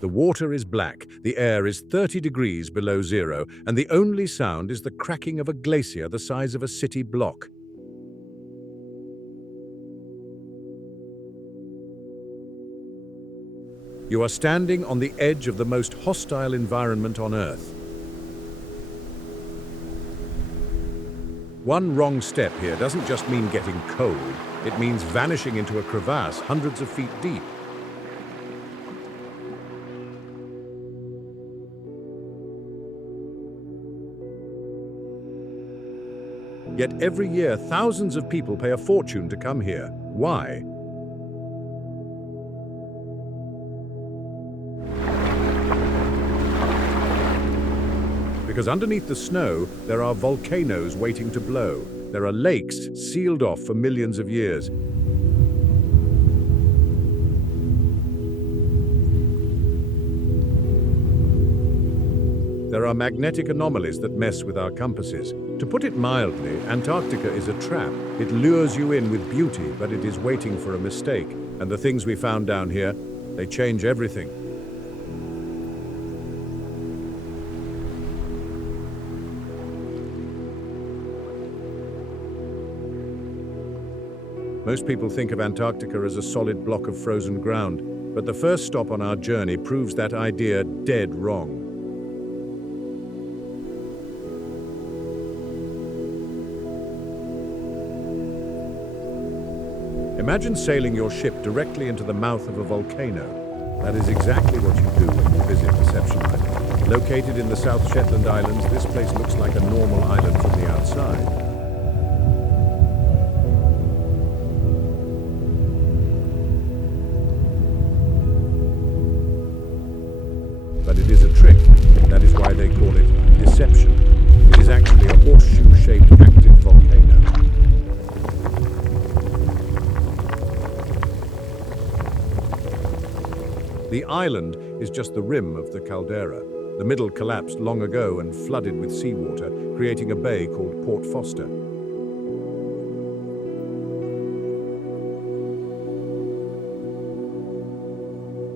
The water is black, the air is 30 degrees below zero, and the only sound is the cracking of a glacier the size of a city block. You are standing on the edge of the most hostile environment on Earth. One wrong step here doesn't just mean getting cold, it means vanishing into a crevasse hundreds of feet deep. Yet every year, thousands of people pay a fortune to come here. Why? Because underneath the snow, there are volcanoes waiting to blow. There are lakes sealed off for millions of years. There are magnetic anomalies that mess with our compasses. To put it mildly, Antarctica is a trap. It lures you in with beauty, but it is waiting for a mistake. And the things we found down here, they change everything. Most people think of Antarctica as a solid block of frozen ground, but the first stop on our journey proves that idea dead wrong. Imagine sailing your ship directly into the mouth of a volcano. That is exactly what you do when you visit Deception Island. Located in the South Shetland Islands, this place looks like a normal island from the outside. But it is a trick. That is why they call it deception. It is actually a horseshoe-shaped active volcano. The island is just the rim of the caldera. The middle collapsed long ago and flooded with seawater, creating a bay called Port Foster.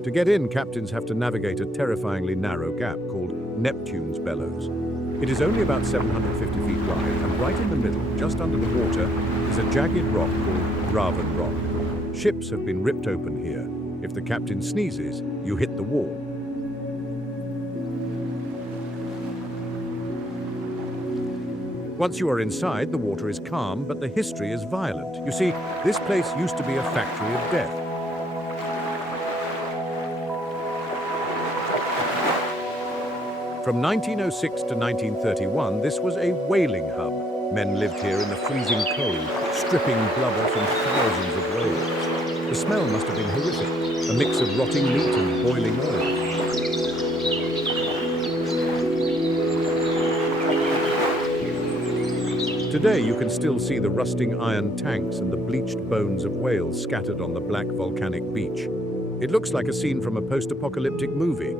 To get in, captains have to navigate a terrifyingly narrow gap called Neptune's Bellows. It is only about 750 feet wide, and right in the middle, just under the water, is a jagged rock called Raven Rock. Ships have been ripped open here. If the captain sneezes, you hit the wall. Once you are inside, the water is calm, but the history is violent. You see, this place used to be a factory of death. From 1906 to 1931, this was a whaling hub. Men lived here in the freezing cold, stripping blubber from thousands of whales. The smell must have been horrific, a mix of rotting meat and boiling oil. Today you can still see the rusting iron tanks and the bleached bones of whales scattered on the black volcanic beach. It looks like a scene from a post-apocalyptic movie.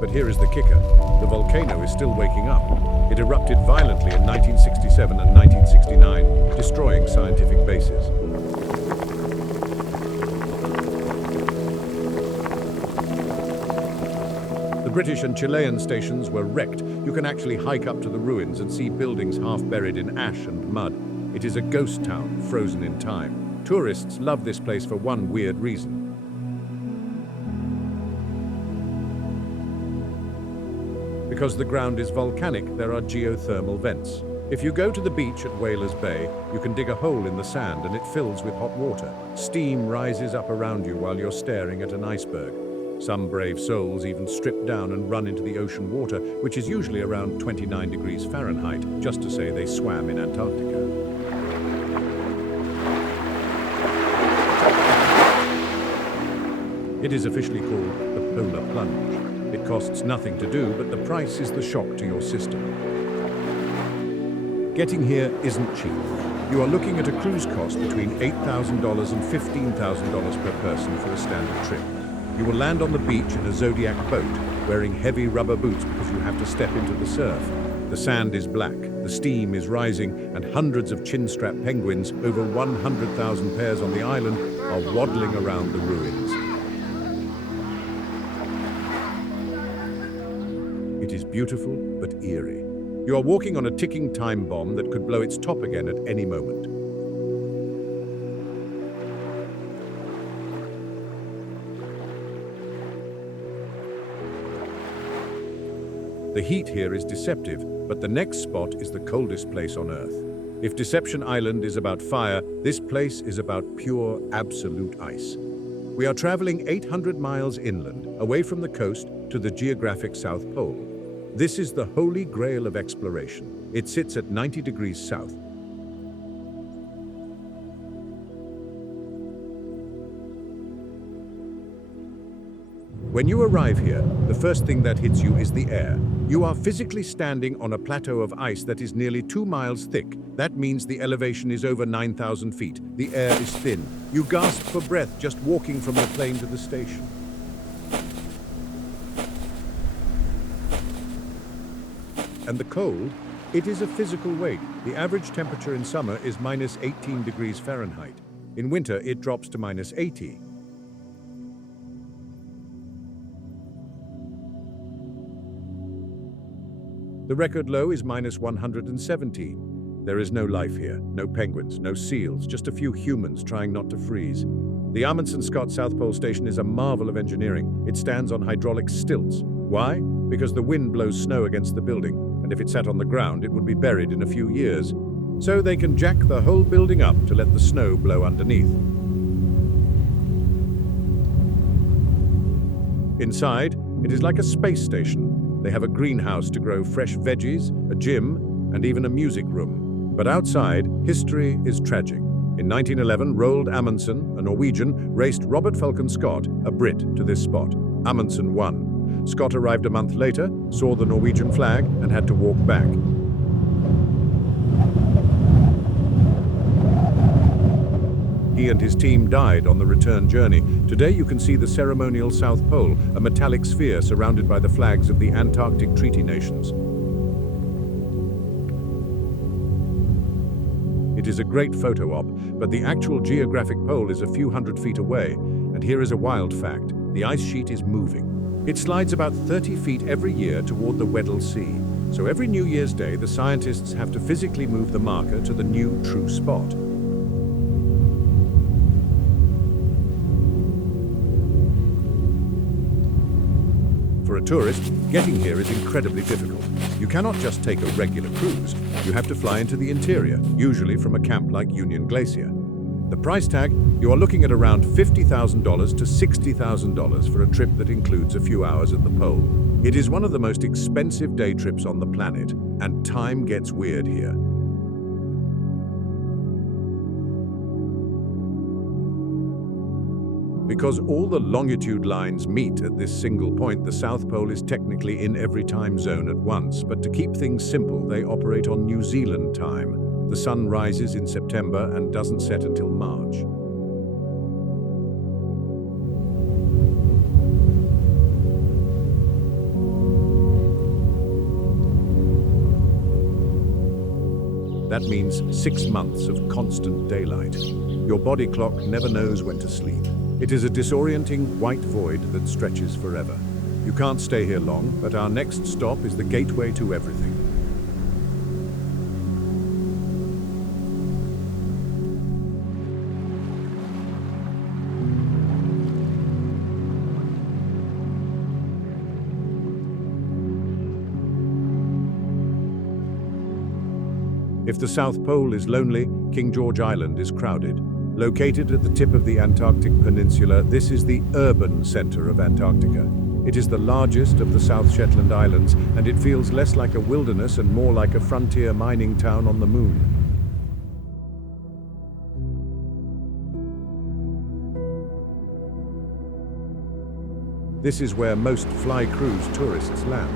But here is the kicker. The volcano is still waking up. It erupted violently in 1967 and 1969, destroying scientific bases. The British and Chilean stations were wrecked. You can actually hike up to the ruins and see buildings half buried in ash and mud. It is a ghost town, frozen in time. Tourists love this place for one weird reason. Because the ground is volcanic, there are geothermal vents. If you go to the beach at Whalers Bay, you can dig a hole in the sand and it fills with hot water. Steam rises up around you while you're staring at an iceberg. Some brave souls even strip down and run into the ocean water, which is usually around 29 degrees Fahrenheit, just to say they swam in Antarctica. It is officially called the polar plunge. It costs nothing to do, but the price is the shock to your system. Getting here isn't cheap. You are looking at a cruise cost between $8,000 and $15,000 per person for a standard trip. You will land on the beach in a Zodiac boat, wearing heavy rubber boots because you have to step into the surf. The sand is black, the The steam is rising, and hundreds of chin-strap penguins, over 100,000 pairs on the island, are waddling around the ruins. It is beautiful but eerie. You are walking on a ticking time bomb that could blow its top again at any moment. The heat here is deceptive, but the next spot is the coldest place on Earth. If Deception Island is about fire, this place is about pure, absolute ice. We are traveling 800 miles inland, away from the coast, to the geographic South Pole. This is the holy grail of exploration. It sits at 90 degrees south. When you arrive here, the first thing that hits you is the air. You are physically standing on a plateau of ice that is nearly 2 miles thick. That means the elevation is over 9,000 feet. The air is thin. You gasp for breath just walking from the plane to the station. And the cold? It is a physical weight. The average temperature in summer is minus 18 degrees Fahrenheit. In winter, it drops to minus 80. The record low is minus 117. There is no life here, no penguins, no seals, just a few humans trying not to freeze. The Amundsen Scott South Pole Station is a marvel of engineering. It stands on hydraulic stilts. Why? Because the wind blows snow against the building, and if it sat on the ground, it would be buried in a few years. So they can jack the whole building up to let the snow blow underneath. Inside, it is like a space station. They have a greenhouse to grow fresh veggies, a gym, and even a music room. But outside, history is tragic. In 1911, Roald Amundsen, a Norwegian, raced Robert Falcon Scott, a Brit, to this spot. Amundsen won. Scott arrived a month later, saw the Norwegian flag, and had to walk back. He and his team died on the return journey. Today you can see the ceremonial South Pole, a metallic sphere surrounded by the flags of the Antarctic Treaty Nations. It is a great photo op, but the actual geographic pole is a few hundred feet away. And here is a wild fact: the ice sheet is moving. It slides about 30 feet every year toward the Weddell Sea. So every New Year's Day, the scientists have to physically move the marker to the new true spot. For a tourist, getting here is incredibly difficult. You cannot just take a regular cruise. You have to fly into the interior, usually from a camp like Union Glacier. The price tag, you are looking at around $50,000 to $60,000 for a trip that includes a few hours at the pole. It is one of the most expensive day trips on the planet, and time gets weird here. Because all the longitude lines meet at this single point, the South Pole is technically in every time zone at once, but to keep things simple, they operate on New Zealand time. The sun rises in September and doesn't set until March. That means 6 months of constant daylight. Your body clock never knows when to sleep. It is a disorienting white void that stretches forever. You can't stay here long, but our next stop is the gateway to everything. If the South Pole is lonely, King George Island is crowded. Located at the tip of the Antarctic Peninsula, this is the urban center of Antarctica. It is the largest of the South Shetland Islands, and it feels less like a wilderness and more like a frontier mining town on the moon. This is where most fly cruise tourists land.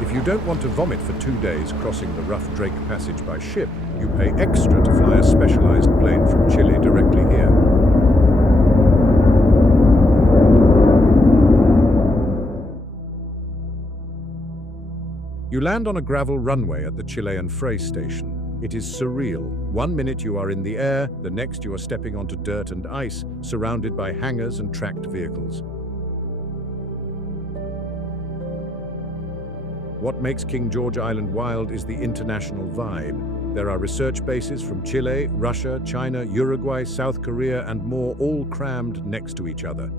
If you don't want to vomit for 2 days crossing the rough Drake Passage by ship, you pay extra to fly a specialized plane from Chile directly here. You land on a gravel runway at the Chilean Frey station. It is surreal. One minute you are in the air, the next you are stepping onto dirt and ice, surrounded by hangars and tracked vehicles. What makes King George Island wild is the international vibe. There are research bases from Chile, Russia, China, Uruguay, South Korea, and more, all crammed next to each other.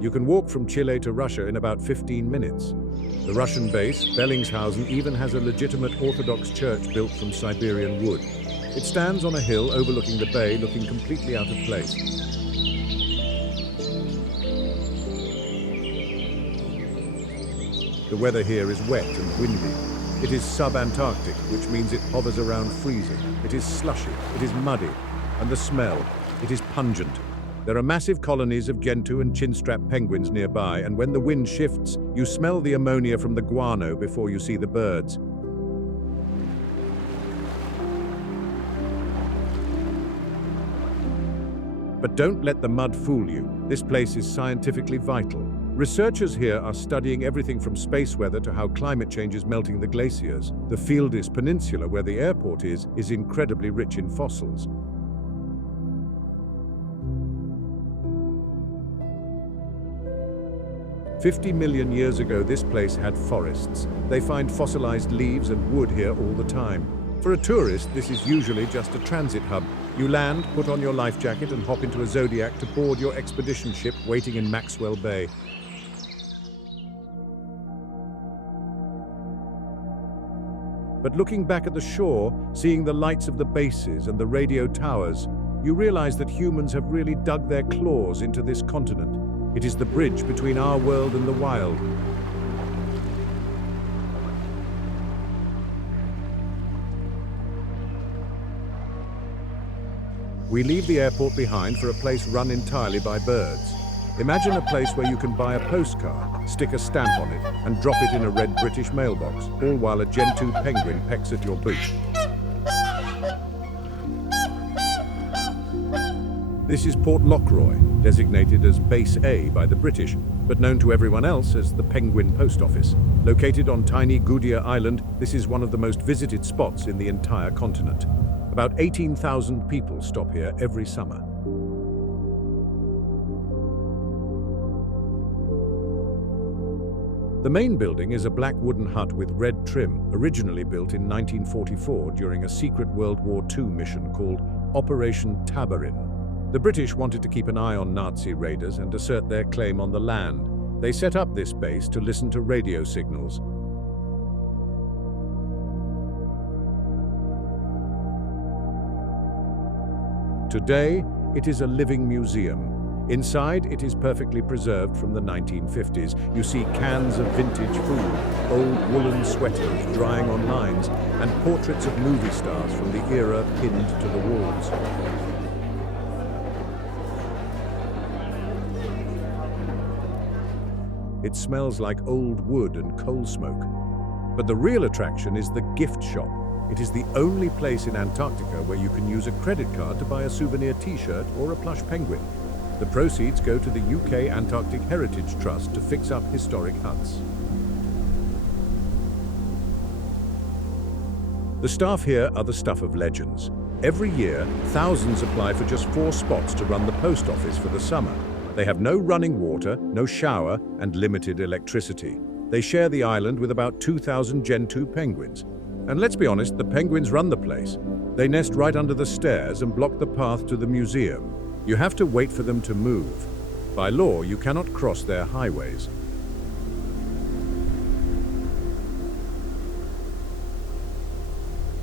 You can walk from Chile to Russia in about 15 minutes. The Russian base, Bellingshausen, even has a legitimate Orthodox church built from Siberian wood. It stands on a hill overlooking the bay, looking completely out of place. The weather here is wet and windy. It is sub-Antarctic, which means it hovers around freezing. It is slushy, it is muddy, and the smell, it is pungent. There are massive colonies of gentoo and chinstrap penguins nearby, and when the wind shifts, you smell the ammonia from the guano before you see the birds. But don't let the mud fool you. This place is scientifically vital. Researchers here are studying everything from space weather to how climate change is melting the glaciers. The Fieldes Peninsula, where the airport is incredibly rich in fossils. "50 million years ago, this place had forests. They find fossilized leaves and wood here all the time. For a tourist, this is usually just a transit hub. You land, put on your life jacket, and hop into a Zodiac to board your expedition ship waiting in Maxwell Bay. But looking back at the shore, seeing the lights of the bases and the radio towers, you realize that humans have really dug their claws into this continent. It is the bridge between our world and the wild. We leave the airport behind for a place run entirely by birds. Imagine a place where you can buy a postcard, stick a stamp on it, and drop it in a red British mailbox, all while a gentoo penguin pecks at your boot. This is Port Lockroy, designated as Base A by the British, but known to everyone else as the Penguin Post Office. Located on tiny Goudia Island, this is one of the most visited spots in the entire continent. About 18,000 people stop here every summer. The main building is a black wooden hut with red trim, originally built in 1944 during a secret World War II mission called Operation Tabarin. The British wanted to keep an eye on Nazi raiders and assert their claim on the land. They set up this base to listen to radio signals. Today, it is a living museum. Inside, it is perfectly preserved from the 1950s. You see cans of vintage food, old woolen sweaters drying on lines, and portraits of movie stars from the era pinned to the walls. It smells like old wood and coal smoke. But the real attraction is the gift shop. It is the only place in Antarctica where you can use a credit card to buy a souvenir t-shirt or a plush penguin. The proceeds go to the UK Antarctic Heritage Trust to fix up historic huts. The staff here are the stuff of legends. Every year, thousands apply for just 4 spots to run the post office for the summer. They have no running water, no shower, and limited electricity. They share the island with about 2,000 gentoo penguins. And let's be honest, the penguins run the place. They nest right under the stairs and block the path to the museum. You have to wait for them to move. By law, you cannot cross their highways.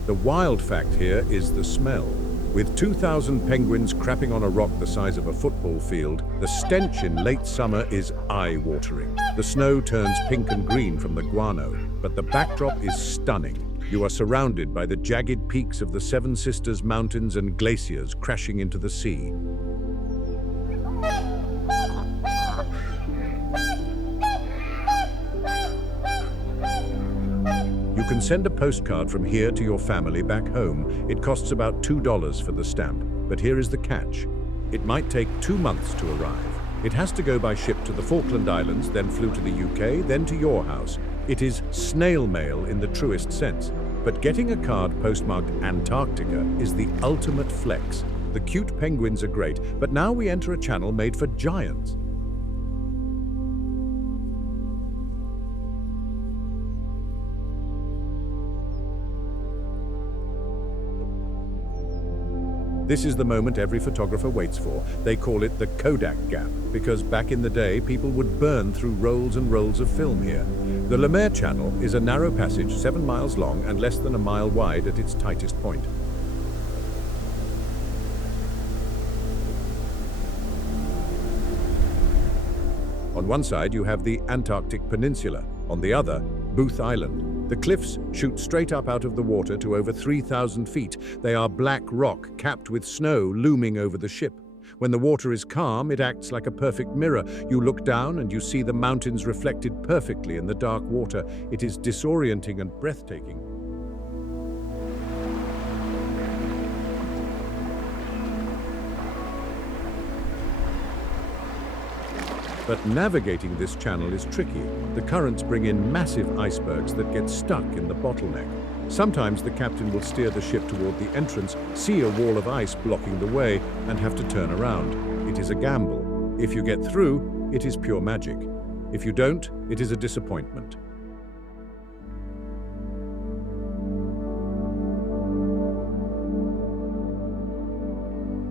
The wild fact here is the smell. With 2,000 penguins crapping on a rock the size of a football field, the stench in late summer is eye-watering. The snow turns pink and green from the guano, but the backdrop is stunning. You are surrounded by the jagged peaks of the Seven Sisters Mountains and glaciers crashing into the sea. You can send a postcard from here to your family back home. It costs about $2 for the stamp, but here is the catch. It might take 2 months to arrive. It has to go by ship to the Falkland Islands, then flew to the UK, then to your house. It is snail mail in the truest sense. But getting a card postmarked Antarctica is the ultimate flex. The cute penguins are great, but now we enter a channel made for giants. This is the moment every photographer waits for. They call it the Kodak Gap, because back in the day, people would burn through rolls and rolls of film here. The Lemaire Channel is a narrow passage 7 miles long and less than a mile wide at its tightest point. On one side, you have the Antarctic Peninsula. On the other, Booth Island. The cliffs shoot straight up out of the water to over 3,000 feet. They are black rock capped with snow looming over the ship. When the water is calm, it acts like a perfect mirror. You look down and you see the mountains reflected perfectly in the dark water. It is disorienting and breathtaking. But navigating this channel is tricky. The currents bring in massive icebergs that get stuck in the bottleneck. Sometimes the captain will steer the ship toward the entrance, see a wall of ice blocking the way, and have to turn around. It is a gamble. If you get through, it is pure magic. If you don't, it is a disappointment.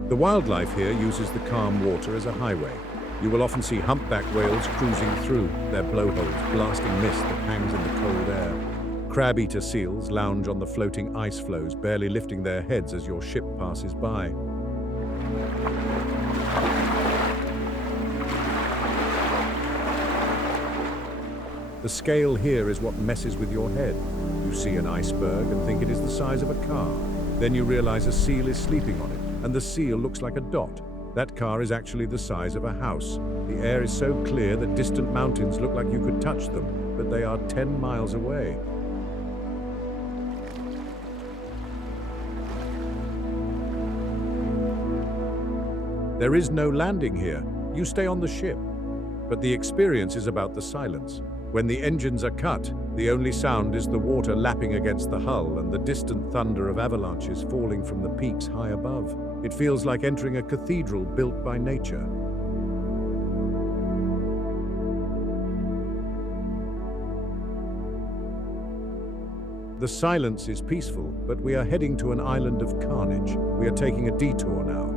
The wildlife here uses the calm water as a highway. You will often see humpback whales cruising through, their blowholes blasting mist that hangs in the cold air. Crab-eater seals lounge on the floating ice floes, barely lifting their heads as your ship passes by. The scale here is what messes with your head. You see an iceberg and think it is the size of a car. Then you realize a seal is sleeping on it, and the seal looks like a dot. That car is actually the size of a house. The air is so clear that distant mountains look like you could touch them, but they are 10 miles away. There is no landing here. You stay on the ship. But the experience is about the silence. When the engines are cut, the only sound is the water lapping against the hull and the distant thunder of avalanches falling from the peaks high above. It feels like entering a cathedral built by nature. The silence is peaceful, but we are heading to an island of carnage. We are taking a detour now.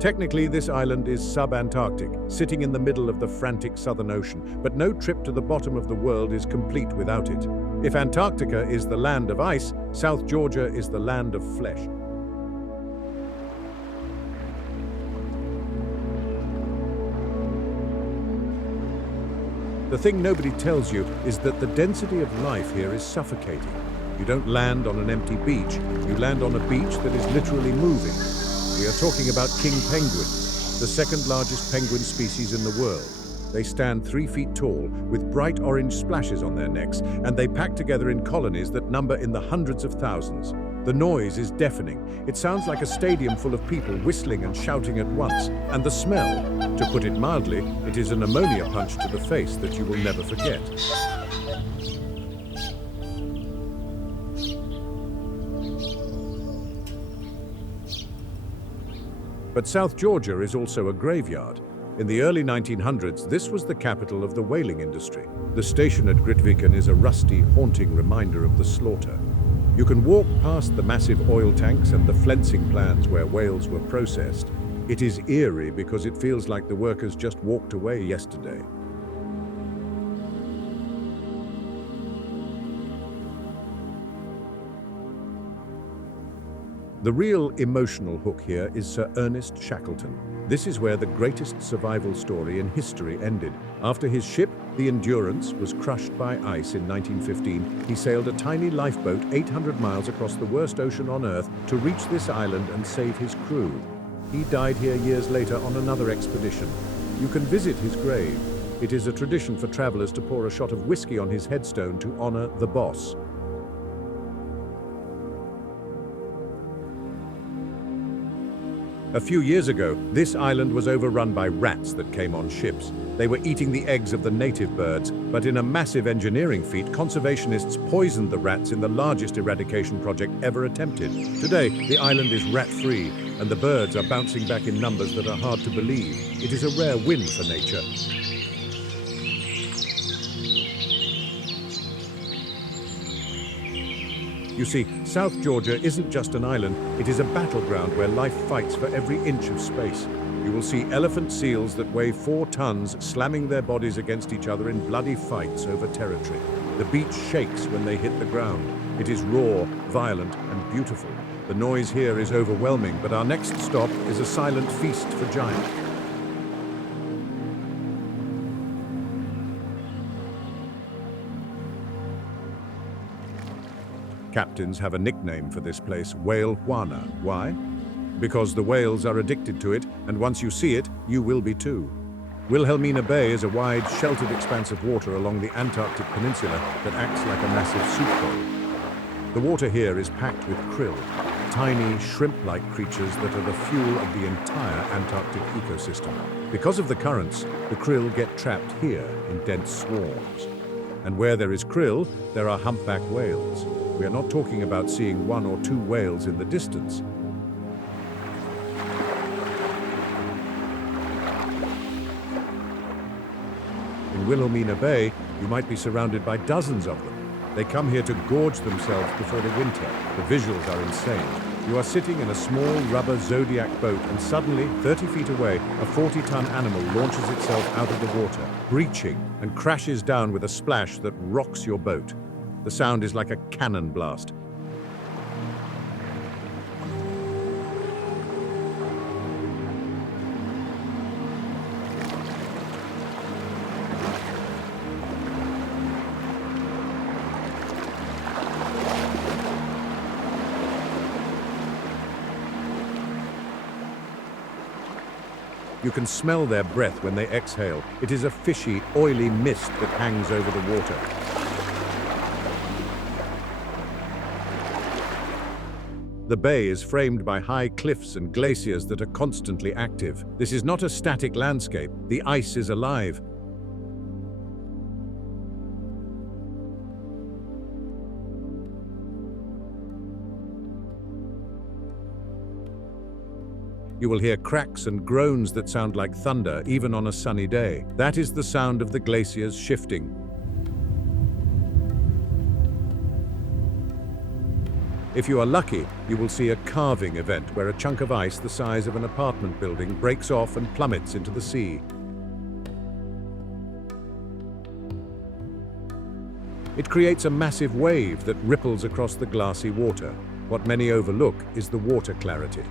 Technically, this island is sub-Antarctic, sitting in the middle of the frantic Southern Ocean, but no trip to the bottom of the world is complete without it. If Antarctica is the land of ice, South Georgia is the land of flesh. The thing nobody tells you is that the density of life here is suffocating. You don't land on an empty beach, you land on a beach that is literally moving. We are talking about king penguins, the second largest penguin species in the world. They stand 3 feet tall, with bright orange splashes on their necks, and they pack together in colonies that number in the hundreds of thousands. The noise is deafening. It sounds like a stadium full of people whistling and shouting at once. And the smell, to put it mildly, it is an ammonia punch to the face that you will never forget. But South Georgia is also a graveyard. In the early 1900s, this was the capital of the whaling industry. The station at Grytviken is a rusty, haunting reminder of the slaughter. You can walk past the massive oil tanks and the flensing plants where whales were processed. It is eerie because it feels like the workers just walked away yesterday. The real emotional hook here is Sir Ernest Shackleton. This is where the greatest survival story in history ended. After his ship, the Endurance, was crushed by ice in 1915, he sailed a tiny lifeboat 800 miles across the worst ocean on Earth to reach this island and save his crew. He died here years later on another expedition. You can visit his grave. It is a tradition for travelers to pour a shot of whiskey on his headstone to honor the boss. A few years ago, this island was overrun by rats that came on ships. They were eating the eggs of the native birds, but in a massive engineering feat, conservationists poisoned the rats in the largest eradication project ever attempted. Today, the island is rat-free, and the birds are bouncing back in numbers that are hard to believe. It is a rare win for nature. You see, South Georgia isn't just an island, it is a battleground where life fights for every inch of space. You will see elephant seals that weigh 4 tons slamming their bodies against each other in bloody fights over territory. The beach shakes when they hit the ground. It is raw, violent, and beautiful. The noise here is overwhelming, but our next stop is a silent feast for giants. Captains have a nickname for this place, Whale Juana. Why? Because the whales are addicted to it, and once you see it, you will be too. Wilhelmina Bay is a wide, sheltered expanse of water along the Antarctic Peninsula that acts like a massive soup bowl. The water here is packed with krill, tiny, shrimp-like creatures that are the fuel of the entire Antarctic ecosystem. Because of the currents, the krill get trapped here in dense swarms. And where there is krill, there are humpback whales. We are not talking about seeing 1 or 2 whales in the distance. In Wilhelmina Bay, you might be surrounded by dozens of them. They come here to gorge themselves before the winter. The visuals are insane. You are sitting in a small rubber Zodiac boat and suddenly, 30 feet away, a 40-ton animal launches itself out of the water, breaching, and crashes down with a splash that rocks your boat. The sound is like a cannon blast. You can smell their breath when they exhale. It is a fishy, oily mist that hangs over the water. The bay is framed by high cliffs and glaciers that are constantly active. This is not a static landscape. The ice is alive. You will hear cracks and groans that sound like thunder, even on a sunny day. That is the sound of the glaciers shifting. If you are lucky, you will see a carving event where a chunk of ice the size of an apartment building breaks off and plummets into the sea. It creates a massive wave that ripples across the glassy water. What many overlook is the water clarity.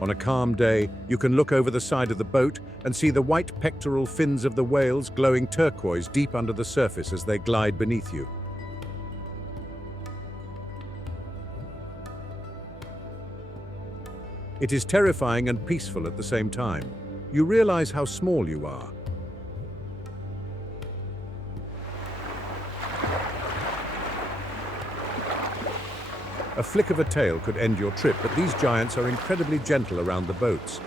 On a calm day, you can look over the side of the boat and see the white pectoral fins of the whales glowing turquoise deep under the surface as they glide beneath you. It is terrifying and peaceful at the same time. You realize how small you are. A flick of a tail could end your trip, but these giants are incredibly gentle around the boats.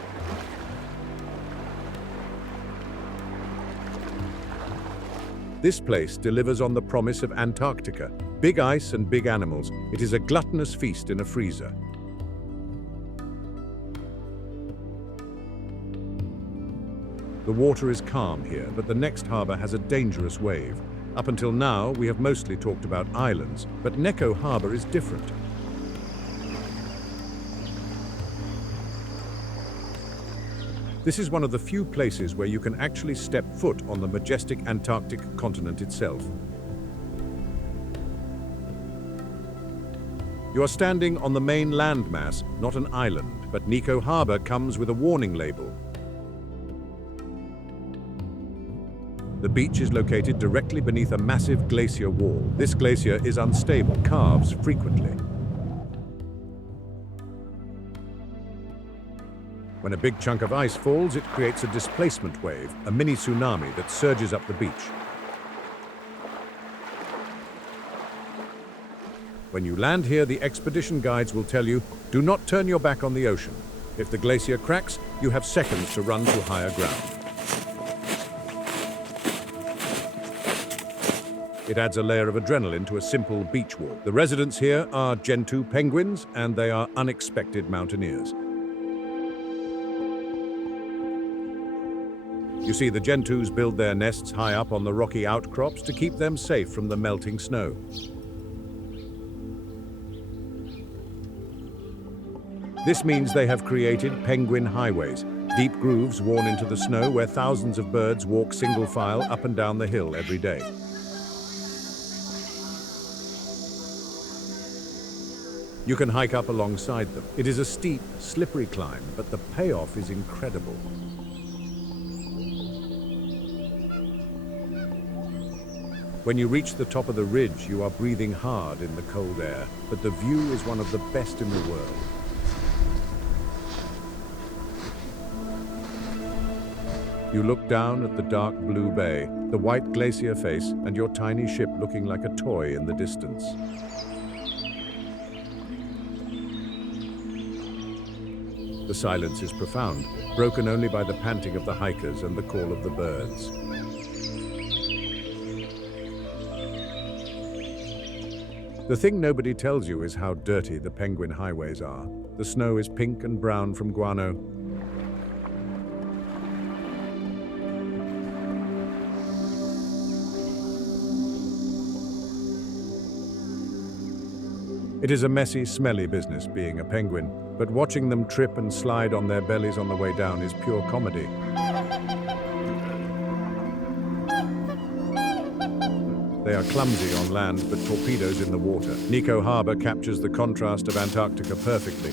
This place delivers on the promise of Antarctica. Big ice and big animals. It is a gluttonous feast in a freezer. The water is calm here, but the next harbor has a dangerous wave. Up until now, we have mostly talked about islands, but Neko Harbor is different. This is one of the few places where you can actually step foot on the majestic Antarctic continent itself. You are standing on the main landmass, not an island, but Neko Harbor comes with a warning label. The beach is located directly beneath a massive glacier wall. This glacier is unstable, calves frequently. When a big chunk of ice falls, it creates a displacement wave, a mini tsunami that surges up the beach. When you land here, the expedition guides will tell you, do not turn your back on the ocean. If the glacier cracks, you have seconds to run to higher ground. It adds a layer of adrenaline to a simple beach walk. The residents here are Gentoo penguins, and they are unexpected mountaineers. You see, the Gentoos build their nests high up on the rocky outcrops to keep them safe from the melting snow. This means they have created penguin highways, deep grooves worn into the snow where thousands of birds walk single file up and down the hill every day. You can hike up alongside them. It is a steep, slippery climb, but the payoff is incredible. When you reach the top of the ridge, you are breathing hard in the cold air, but the view is one of the best in the world. You look down at the dark blue bay, the white glacier face, and your tiny ship looking like a toy in the distance. The silence is profound, broken only by the panting of the hikers and the call of the birds. The thing nobody tells you is how dirty the penguin highways are. The snow is pink and brown from guano. It is a messy, smelly business being a penguin, but watching them trip and slide on their bellies on the way down is pure comedy. They are clumsy on land, but torpedoes in the water. Nico Harbor captures the contrast of Antarctica perfectly.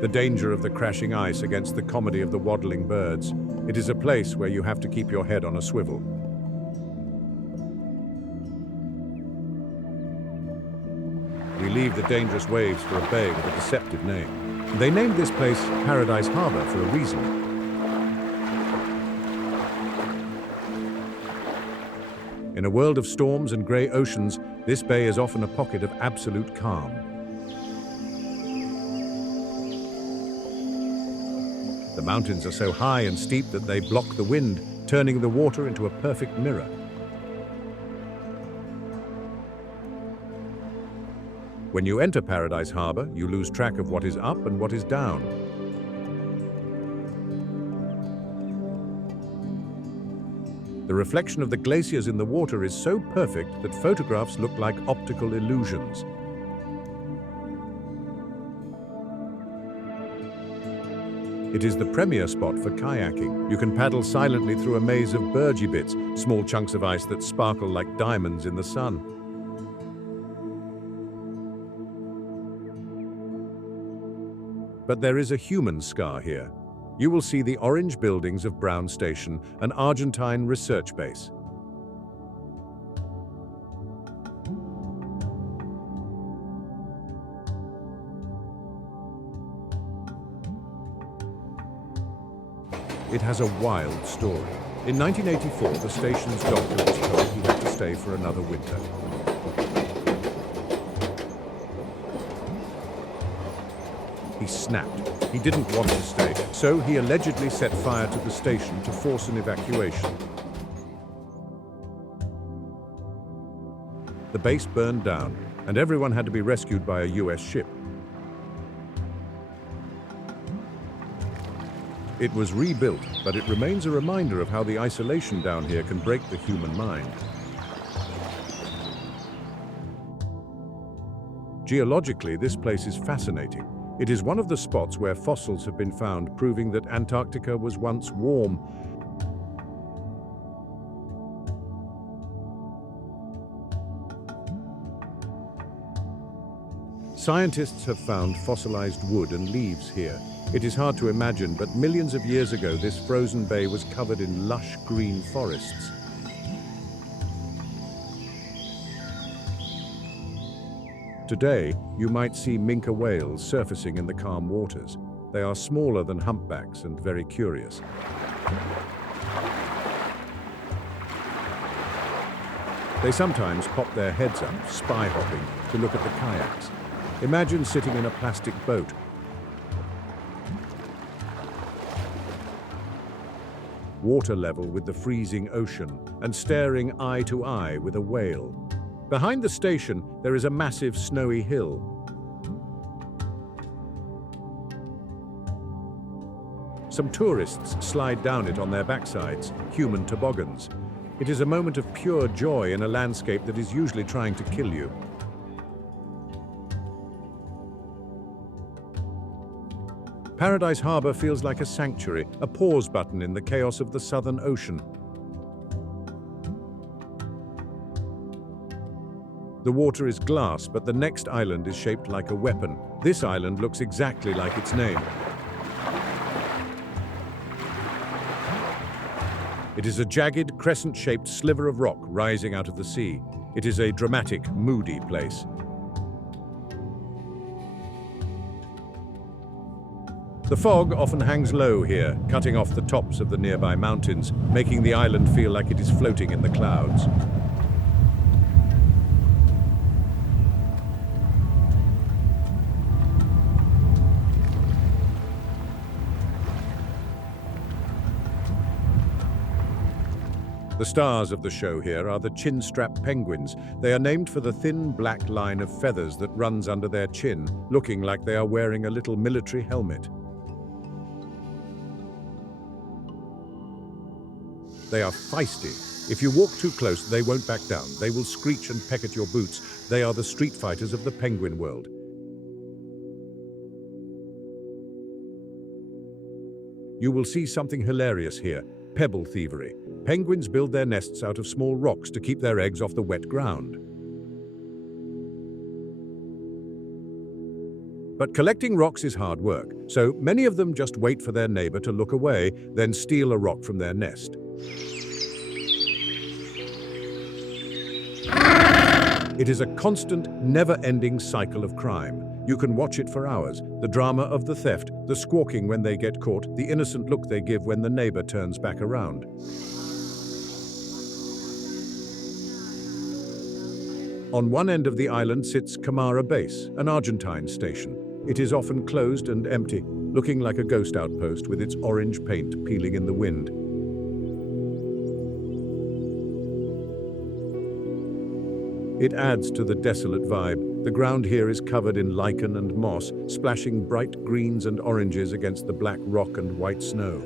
The danger of the crashing ice against the comedy of the waddling birds. It is a place where you have to keep your head on a swivel. We leave the dangerous waves for a bay with a deceptive name. They named this place Paradise Harbor for a reason. In a world of storms and grey oceans, this bay is often a pocket of absolute calm. The mountains are so high and steep that they block the wind, turning the water into a perfect mirror. When you enter Paradise Harbor, you lose track of what is up and what is down. The reflection of the glaciers in the water is so perfect that photographs look like optical illusions. It is the premier spot for kayaking. You can paddle silently through a maze of burgee bits, small chunks of ice that sparkle like diamonds in the sun. But there is a human scar here. You will see the orange buildings of Brown Station, an Argentine research base. It has a wild story. In 1984, the station's doctor was told he had to stay for another winter. He snapped. He didn't want to stay, so he allegedly set fire to the station to force an evacuation. The base burned down, and everyone had to be rescued by a US ship. It was rebuilt, but it remains a reminder of how the isolation down here can break the human mind. Geologically, this place is fascinating. It is one of the spots where fossils have been found, proving that Antarctica was once warm. Scientists have found fossilized wood and leaves here. It is hard to imagine, but millions of years ago, this frozen bay was covered in lush green forests. Today, you might see minke whales surfacing in the calm waters. They are smaller than humpbacks and very curious. They sometimes pop their heads up, spy hopping, to look at the kayaks. Imagine sitting in a plastic boat. Water level with the freezing ocean, and staring eye to eye with a whale. Behind the station, there is a massive snowy hill. Some tourists slide down it on their backsides, human toboggans. It is a moment of pure joy in a landscape that is usually trying to kill you. Paradise Harbour feels like a sanctuary, a pause button in the chaos of the Southern Ocean. The water is glass, but the next island is shaped like a weapon. This island looks exactly like its name. It is a jagged, crescent-shaped sliver of rock rising out of the sea. It is a dramatic, moody place. The fog often hangs low here, cutting off the tops of the nearby mountains, making the island feel like it is floating in the clouds. The stars of the show here are the chin-strap penguins. They are named for the thin black line of feathers that runs under their chin, looking like they are wearing a little military helmet. They are feisty. If you walk too close, they won't back down. They will screech and peck at your boots. They are the street fighters of the penguin world. You will see something hilarious here: pebble thievery. Penguins build their nests out of small rocks to keep their eggs off the wet ground. But collecting rocks is hard work, so many of them just wait for their neighbor to look away, then steal a rock from their nest. It is a constant, never-ending cycle of crime. You can watch it for hours. The drama of the theft, the squawking when they get caught, the innocent look they give when the neighbor turns back around. On one end of the island sits Camara Base, an Argentine station. It is often closed and empty, looking like a ghost outpost with its orange paint peeling in the wind. It adds to the desolate vibe. The ground here is covered in lichen and moss, splashing bright greens and oranges against the black rock and white snow.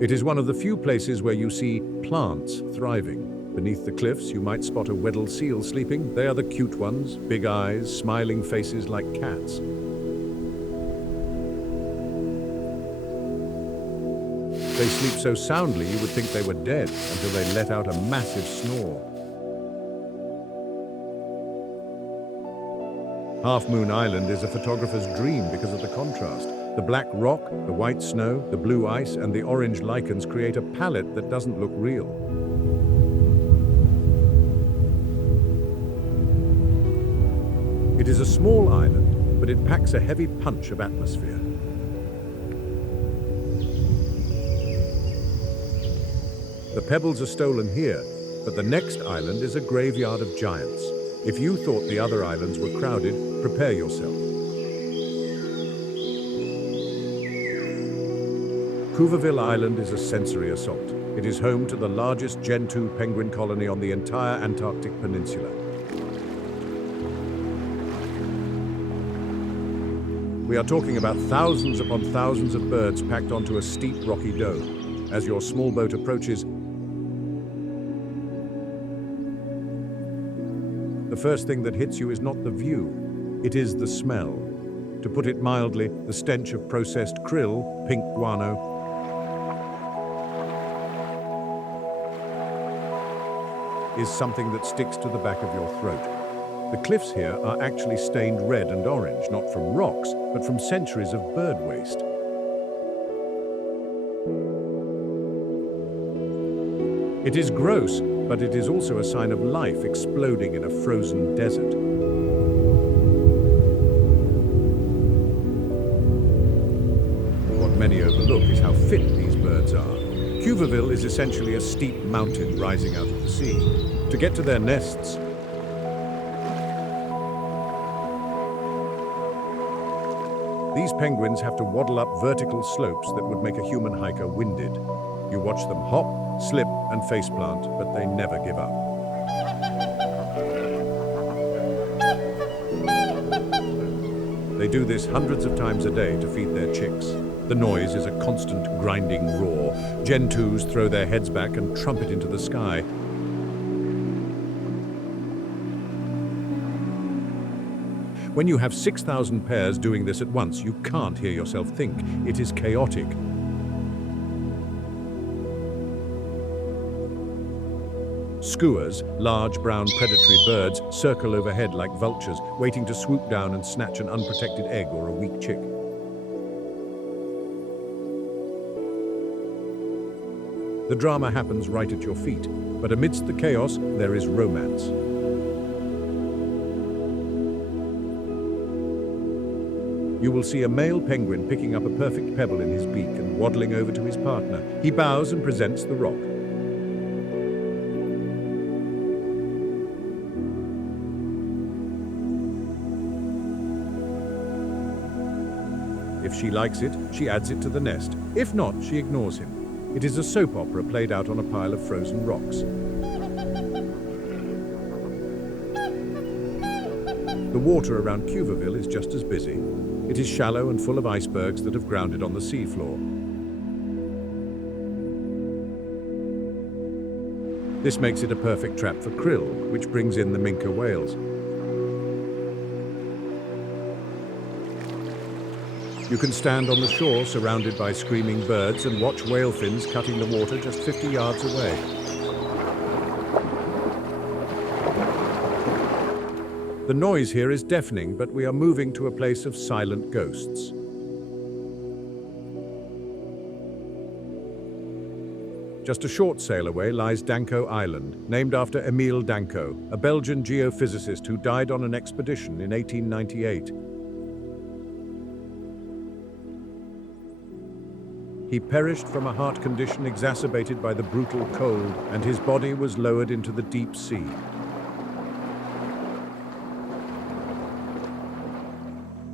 It is one of the few places where you see plants thriving. Beneath the cliffs, you might spot a Weddell seal sleeping. They are the cute ones, big eyes, smiling faces like cats. They sleep so soundly you would think they were dead until they let out a massive snore. Half Moon Island is a photographer's dream because of the contrast. The black rock, the white snow, the blue ice, and the orange lichens create a palette that doesn't look real. It is a small island, but it packs a heavy punch of atmosphere. The pebbles are stolen here, but the next island is a graveyard of giants. If you thought the other islands were crowded, prepare yourself. Couvierville Island is a sensory assault. It is home to the largest Gentoo penguin colony on the entire Antarctic peninsula. We are talking about thousands upon thousands of birds packed onto a steep rocky dome. As your small boat approaches, the first thing that hits you is not the view, it is the smell. To put it mildly, the stench of processed krill, pink guano, is something that sticks to the back of your throat. The cliffs here are actually stained red and orange, not from rocks, but from centuries of bird waste. It is gross, but it is also a sign of life exploding in a frozen desert. fit these birds are. Cuvieville is essentially a steep mountain rising out of the sea. To get to their nests, these penguins have to waddle up vertical slopes that would make a human hiker winded. You watch them hop, slip, and faceplant, but they never give up. They do this hundreds of times a day to feed their chicks. The noise is a constant grinding roar. Gen 2s throw their heads back and trumpet into the sky. When you have 6,000 pairs doing this at once, you can't hear yourself think. It is chaotic. Skuas, large brown predatory birds, circle overhead like vultures, waiting to swoop down and snatch an unprotected egg or a weak chick. The drama happens right at your feet, but amidst the chaos, there is romance. You will see a male penguin picking up a perfect pebble in his beak and waddling over to his partner. He bows and presents the rock. If she likes it, she adds it to the nest. If not, she ignores him. It is a soap opera played out on a pile of frozen rocks. The water around Cuvieville is just as busy. It is shallow and full of icebergs that have grounded on the seafloor. This makes it a perfect trap for krill, which brings in the minke whales. You can stand on the shore surrounded by screaming birds and watch whale fins cutting the water just 50 yards away. The noise here is deafening, but we are moving to a place of silent ghosts. Just a short sail away lies Danco Island, named after Emile Danco, a Belgian geophysicist who died on an expedition in 1898. He perished from a heart condition exacerbated by the brutal cold, and his body was lowered into the deep sea.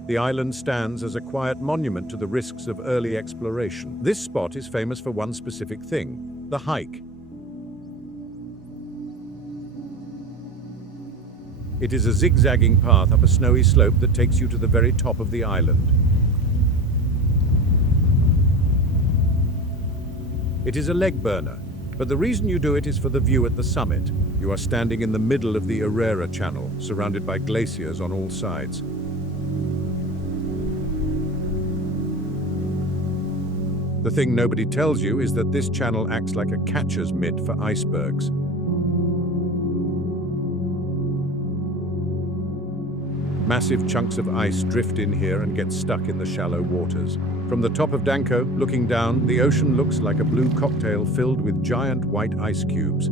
The island stands as a quiet monument to the risks of early exploration. This spot is famous for one specific thing: the hike. It is a zigzagging path up a snowy slope that takes you to the very top of the island. It is a leg burner, but the reason you do it is for the view at the summit. You are standing in the middle of the Herrera Channel, surrounded by glaciers on all sides. The thing nobody tells you is that this channel acts like a catcher's mitt for icebergs. Massive chunks of ice drift in here and get stuck in the shallow waters. From the top of Danco, looking down, the ocean looks like a blue cocktail filled with giant white ice cubes.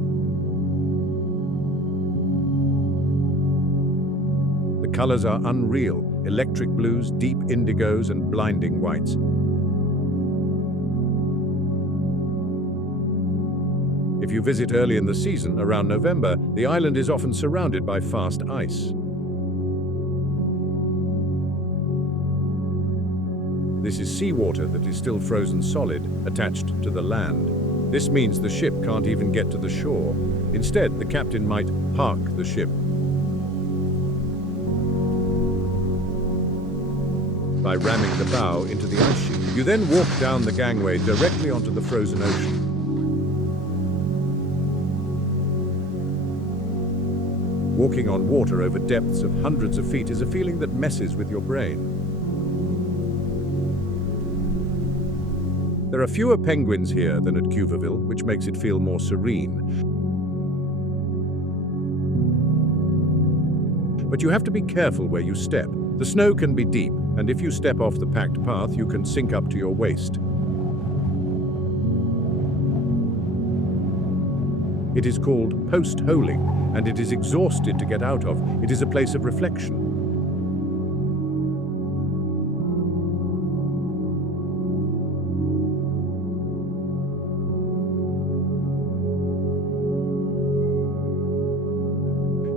The colors are unreal: electric blues, deep indigos, and blinding whites. If you visit early in the season, around November, the island is often surrounded by fast ice. This is seawater that is still frozen solid, attached to the land. This means the ship can't even get to the shore. Instead, the captain might park the ship. By ramming the bow into the ice sheet, you then walk down the gangway directly onto the frozen ocean. Walking on water over depths of hundreds of feet is a feeling that messes with your brain. There are fewer penguins here than at Cuvieville, which makes it feel more serene. But you have to be careful where you step. The snow can be deep, and if you step off the packed path, you can sink up to your waist. It is called post-holing, and it is exhausted to get out of. It is a place of reflection.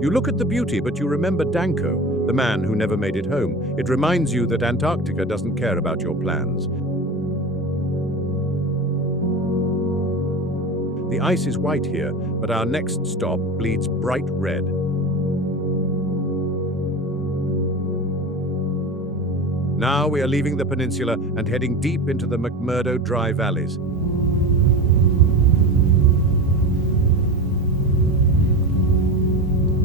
You look at the beauty, but you remember Danko, the man who never made it home. It reminds you that Antarctica doesn't care about your plans. The ice is white here, but our next stop bleeds bright red. Now we are leaving the peninsula and heading deep into the McMurdo dry valleys.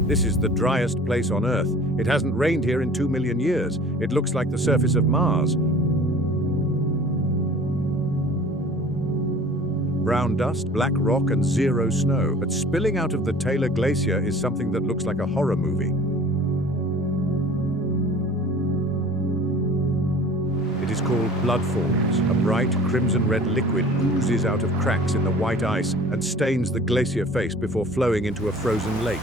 This is the driest place on Earth. It hasn't rained here in 2 million years. It looks like the surface of Mars. Brown dust, black rock, and zero snow. But spilling out of the Taylor Glacier is something that looks like a horror movie. It is called Blood Falls. A bright crimson-red liquid oozes out of cracks in the white ice and stains the glacier face before flowing into a frozen lake.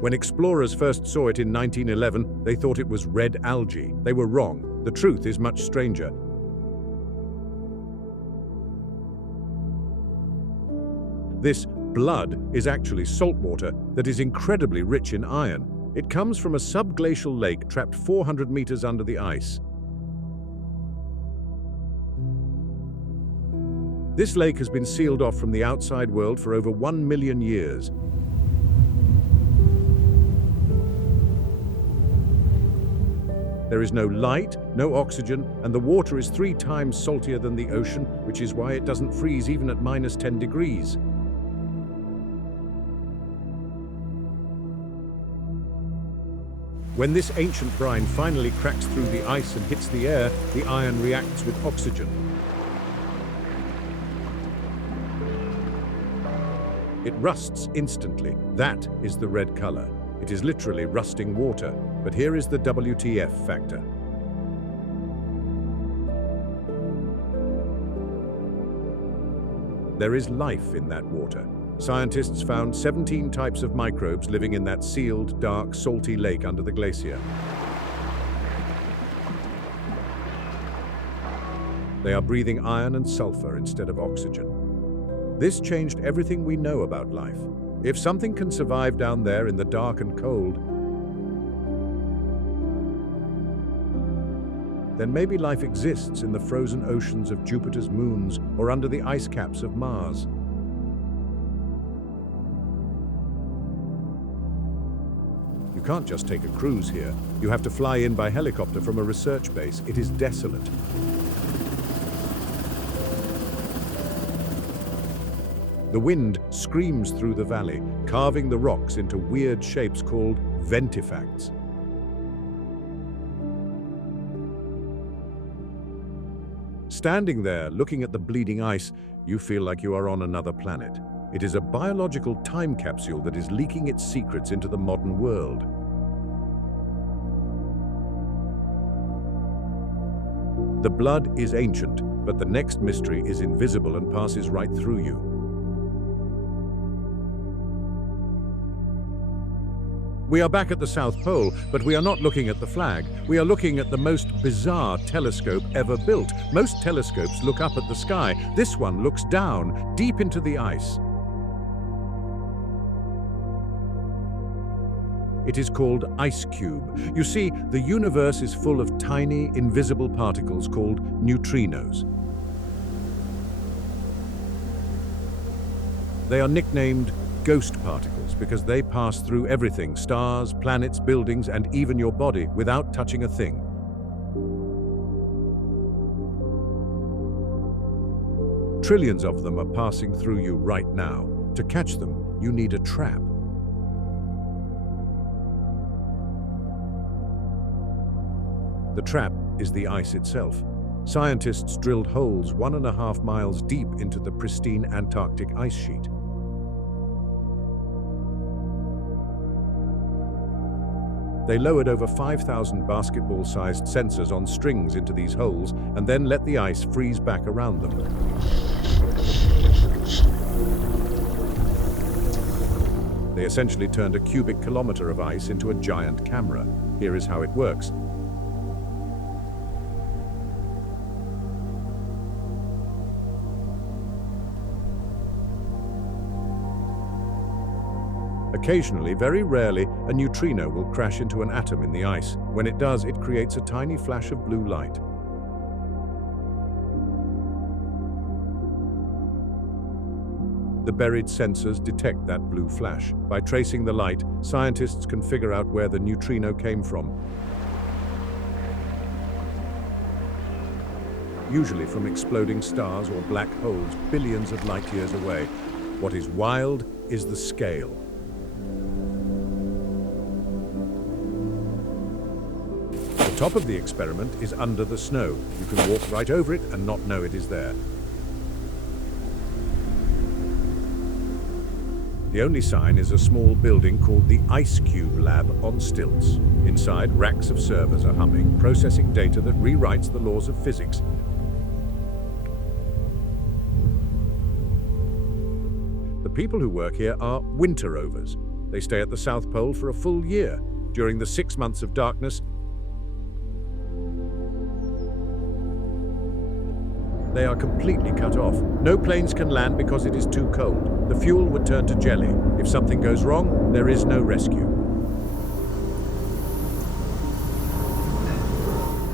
When explorers first saw it in 1911, they thought it was red algae. They were wrong. The truth is much stranger. This blood is actually salt water that is incredibly rich in iron. It comes from a subglacial lake trapped 400 meters under the ice. This lake has been sealed off from the outside world for over 1 million years. There is no light, no oxygen, and the water is 3 times saltier than the ocean, which is why it doesn't freeze even at -10 degrees. When this ancient brine finally cracks through the ice and hits the air, the iron reacts with oxygen. It rusts instantly. That is the red color. It is literally rusting water. But here is the WTF factor. There is life in that water. Scientists found 17 types of microbes living in that sealed, dark, salty lake under the glacier. They are breathing iron and sulfur instead of oxygen. This changed everything we know about life. If something can survive down there in the dark and cold, then maybe life exists in the frozen oceans of Jupiter's moons or under the ice caps of Mars. You can't just take a cruise here. You have to fly in by helicopter from a research base. It is desolate. The wind screams through the valley, carving the rocks into weird shapes called ventifacts. Standing there, looking at the bleeding ice, you feel like you are on another planet. It is a biological time capsule that is leaking its secrets into the modern world. The blood is ancient, but the next mystery is invisible and passes right through you. We are back at the South Pole, but we are not looking at the flag. We are looking at the most bizarre telescope ever built. Most telescopes look up at the sky. This one looks down, deep into the ice. It is called Ice Cube. You see, the universe is full of tiny, invisible particles called neutrinos. They are nicknamed ghost particles because they pass through everything, stars, planets, buildings, and even your body without touching a thing. Trillions of them are passing through you right now. To catch them, you need a trap. The trap is the ice itself. Scientists drilled holes 1.5 miles deep into the pristine Antarctic ice sheet. They lowered over 5,000 basketball-sized sensors on strings into these holes and then let the ice freeze back around them. They essentially turned a cubic kilometer of ice into a giant camera. Here is how it works. Occasionally, very rarely, a neutrino will crash into an atom in the ice. When it does, it creates a tiny flash of blue light. The buried sensors detect that blue flash. By tracing the light, scientists can figure out where the neutrino came from. Usually from exploding stars or black holes billions of light years away. What is wild is the scale. The top of the experiment is under the snow. You can walk right over it and not know it is there. The only sign is a small building called the Ice Cube Lab on stilts. Inside, racks of servers are humming, processing data that rewrites the laws of physics. The people who work here are winter rovers. They stay at the South Pole for a full year. During the 6 months of darkness, they are completely cut off. No planes can land because it is too cold. The fuel would turn to jelly. If something goes wrong, there is no rescue.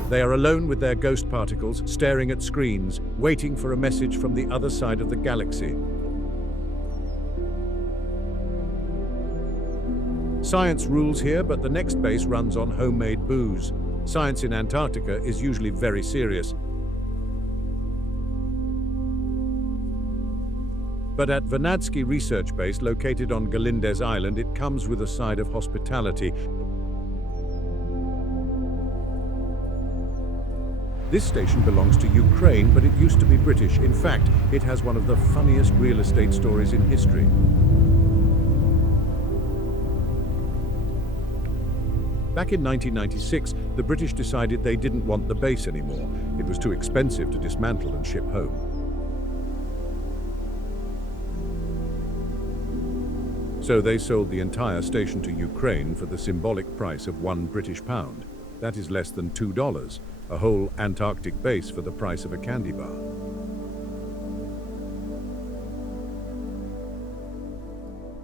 They are alone with their ghost particles, staring at screens, waiting for a message from the other side of the galaxy. Science rules here, but the next base runs on homemade booze. Science in Antarctica is usually very serious. But at Vernadsky Research Base, located on Galindez Island, it comes with a side of hospitality. This station belongs to Ukraine, but it used to be British. In fact, it has one of the funniest real estate stories in history. Back in 1996, the British decided they didn't want the base anymore. It was too expensive to dismantle and ship home. So they sold the entire station to Ukraine for the symbolic price of £1 British pound. That is less than $2, a whole Antarctic base for the price of a candy bar.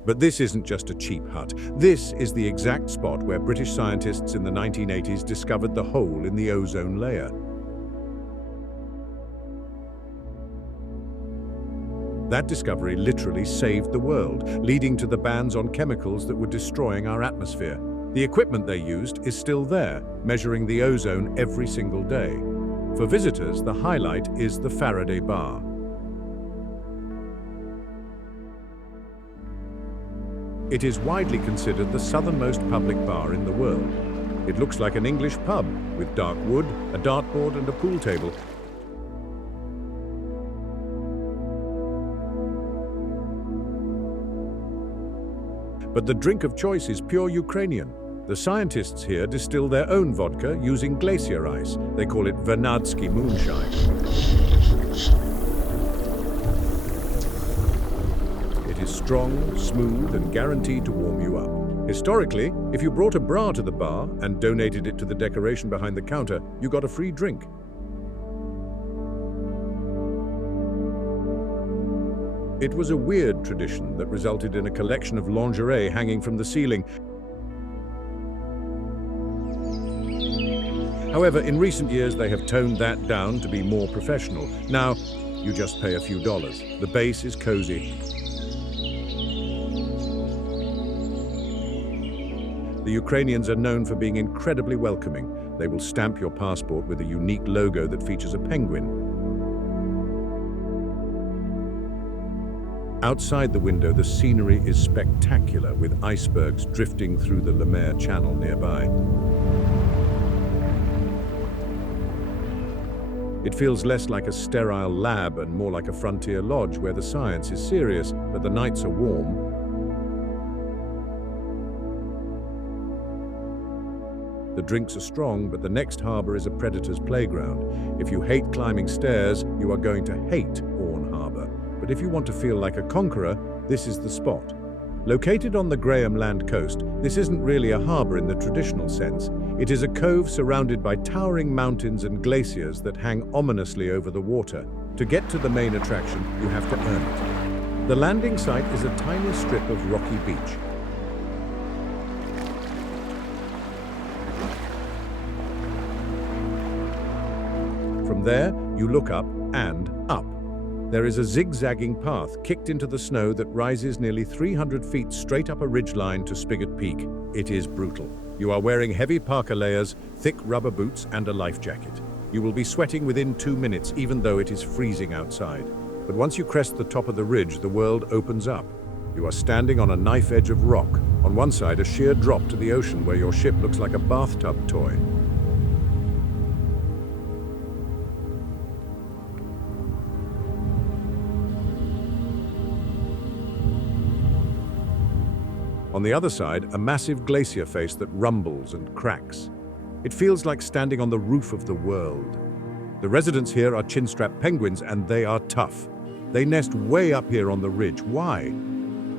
But this isn't just a cheap hut. This is the exact spot where British scientists in the 1980s discovered the hole in the ozone layer. That discovery literally saved the world, leading to the bans on chemicals that were destroying our atmosphere. The equipment they used is still there, measuring the ozone every single day. For visitors, the highlight is the Faraday bar. It is widely considered the southernmost public bar in the world. It looks like an English pub, with dark wood, a dartboard and a pool table. But the drink of choice is pure Ukrainian. The scientists here distill their own vodka using glacier ice. They call it Vernadsky moonshine. It is strong, smooth, and guaranteed to warm you up. Historically, if you brought a bra to the bar and donated it to the decoration behind the counter, you got a free drink. It was a weird tradition that resulted in a collection of lingerie hanging from the ceiling. However, in recent years, they have toned that down to be more professional. Now, you just pay a few dollars. The base is cozy. The Ukrainians are known for being incredibly welcoming. They will stamp your passport with a unique logo that features a penguin. Outside the window, the scenery is spectacular, with icebergs drifting through the Lemaire Channel nearby. It feels less like a sterile lab and more like a frontier lodge where the science is serious, but the nights are warm. The drinks are strong, but the next harbor is a predator's playground. If you hate climbing stairs, you are going to hate Orne Harbor. But if you want to feel like a conqueror, this is the spot. Located on the Graham Land coast, this isn't really a harbor in the traditional sense. It is a cove surrounded by towering mountains and glaciers that hang ominously over the water. To get to the main attraction, you have to earn it. The landing site is a tiny strip of rocky beach. there, you look up and up. There is a zigzagging path kicked into the snow that rises nearly 300 feet straight up a ridgeline to Spigot Peak. It is brutal. You are wearing heavy parka layers, thick rubber boots, and a life jacket. You will be sweating within 2 minutes, even though it is freezing outside. But once you crest the top of the ridge, the world opens up. You are standing on a knife edge of rock. On one side, a sheer drop to the ocean where your ship looks like a bathtub toy. On the other side, a massive glacier face that rumbles and cracks. It feels like standing on the roof of the world. The residents here are chinstrap penguins, and they are tough. They nest way up here on the ridge. Why?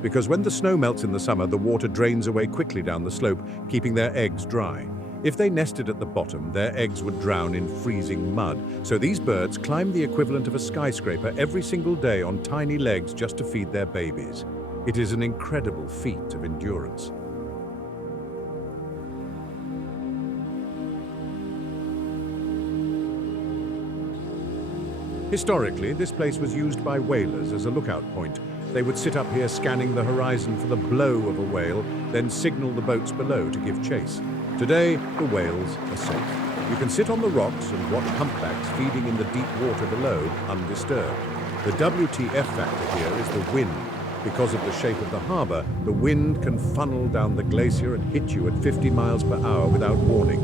Because when the snow melts in the summer, the water drains away quickly down the slope, keeping their eggs dry. If they nested at the bottom, their eggs would drown in freezing mud. So these birds climb the equivalent of a skyscraper every single day on tiny legs just to feed their babies. It is an incredible feat of endurance. Historically, this place was used by whalers as a lookout point. They would sit up here scanning the horizon for the blow of a whale, then signal the boats below to give chase. Today, the whales are safe. You can sit on the rocks and watch humpbacks feeding in the deep water below, undisturbed. The WTF factor here is the wind. Because of the shape of the harbor, the wind can funnel down the glacier and hit you at 50 miles per hour without warning.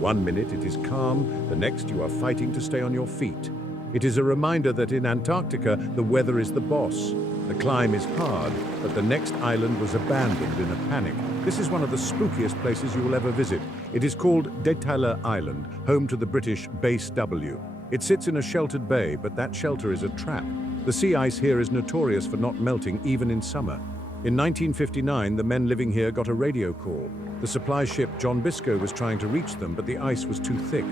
One minute it is calm, the next you are fighting to stay on your feet. It is a reminder that in Antarctica, the weather is the boss. The climb is hard, but the next island was abandoned in a panic. This is one of the spookiest places you will ever visit. It is called Détale Island, home to the British Base W. It sits in a sheltered bay, but that shelter is a trap. The sea ice here is notorious for not melting even in summer. In 1959, the men living here got a radio call. The supply ship John Biscoe was trying to reach them, but the ice was too thick.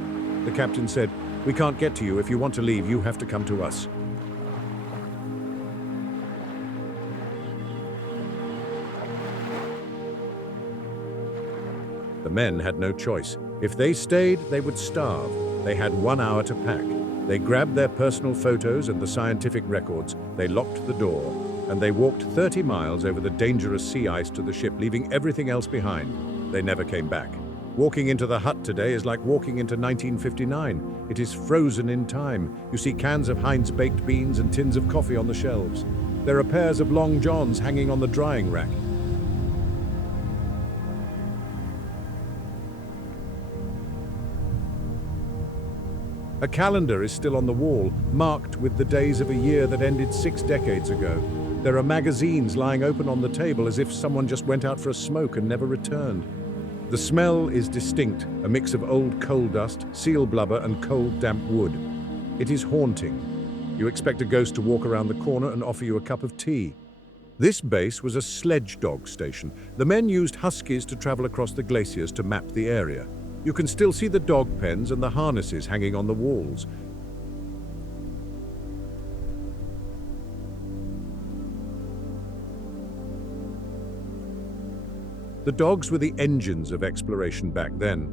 The captain said, "We can't get to you. If you want to leave, you have to come to us." The men had no choice. If they stayed, they would starve. They had 1 hour to pack. They grabbed their personal photos and the scientific records. They locked the door, and they walked 30 miles over the dangerous sea ice to the ship, leaving everything else behind. They never came back. Walking into the hut today is like walking into 1959. It is frozen in time. You see cans of Heinz baked beans and tins of coffee on the shelves. There are pairs of long johns hanging on the drying rack. A calendar is still on the wall, marked with the days of a year that ended 6 decades ago. There are magazines lying open on the table as if someone just went out for a smoke and never returned. The smell is distinct, a mix of old coal dust, seal blubber, and cold, damp wood. It is haunting. You expect a ghost to walk around the corner and offer you a cup of tea. This base was a sledge dog station. The men used huskies to travel across the glaciers to map the area. You can still see the dog pens and the harnesses hanging on the walls. The dogs were the engines of exploration back then.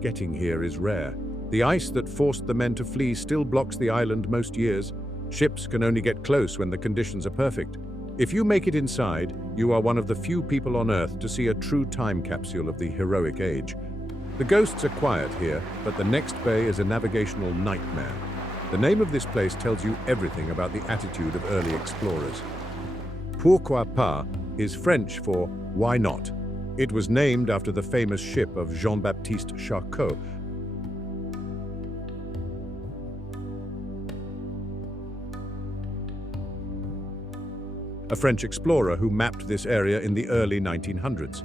Getting here is rare. The ice that forced the men to flee still blocks the island most years. Ships can only get close when the conditions are perfect. If you make it inside, you are one of the few people on Earth to see a true time capsule of the heroic age. The ghosts are quiet here, but the next bay is a navigational nightmare. The name of this place tells you everything about the attitude of early explorers. Pourquoi pas is French for why not. It was named after the famous ship of Jean-Baptiste Charcot. A French explorer who mapped this area in the early 1900s.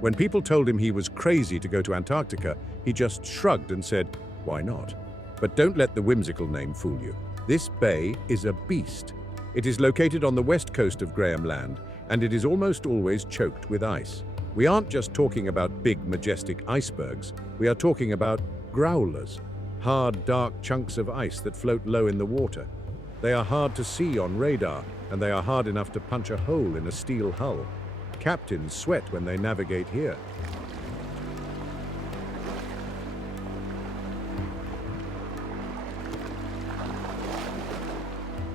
When people told him he was crazy to go to Antarctica, he just shrugged and said, "Why not?" But don't let the whimsical name fool you. This bay is a beast. It is located on the west coast of Graham Land, and it is almost always choked with ice. We aren't just talking about big, majestic icebergs. We are talking about growlers, hard, dark chunks of ice that float low in the water. They are hard to see on radar, and they are hard enough to punch a hole in a steel hull. Captains sweat when they navigate here.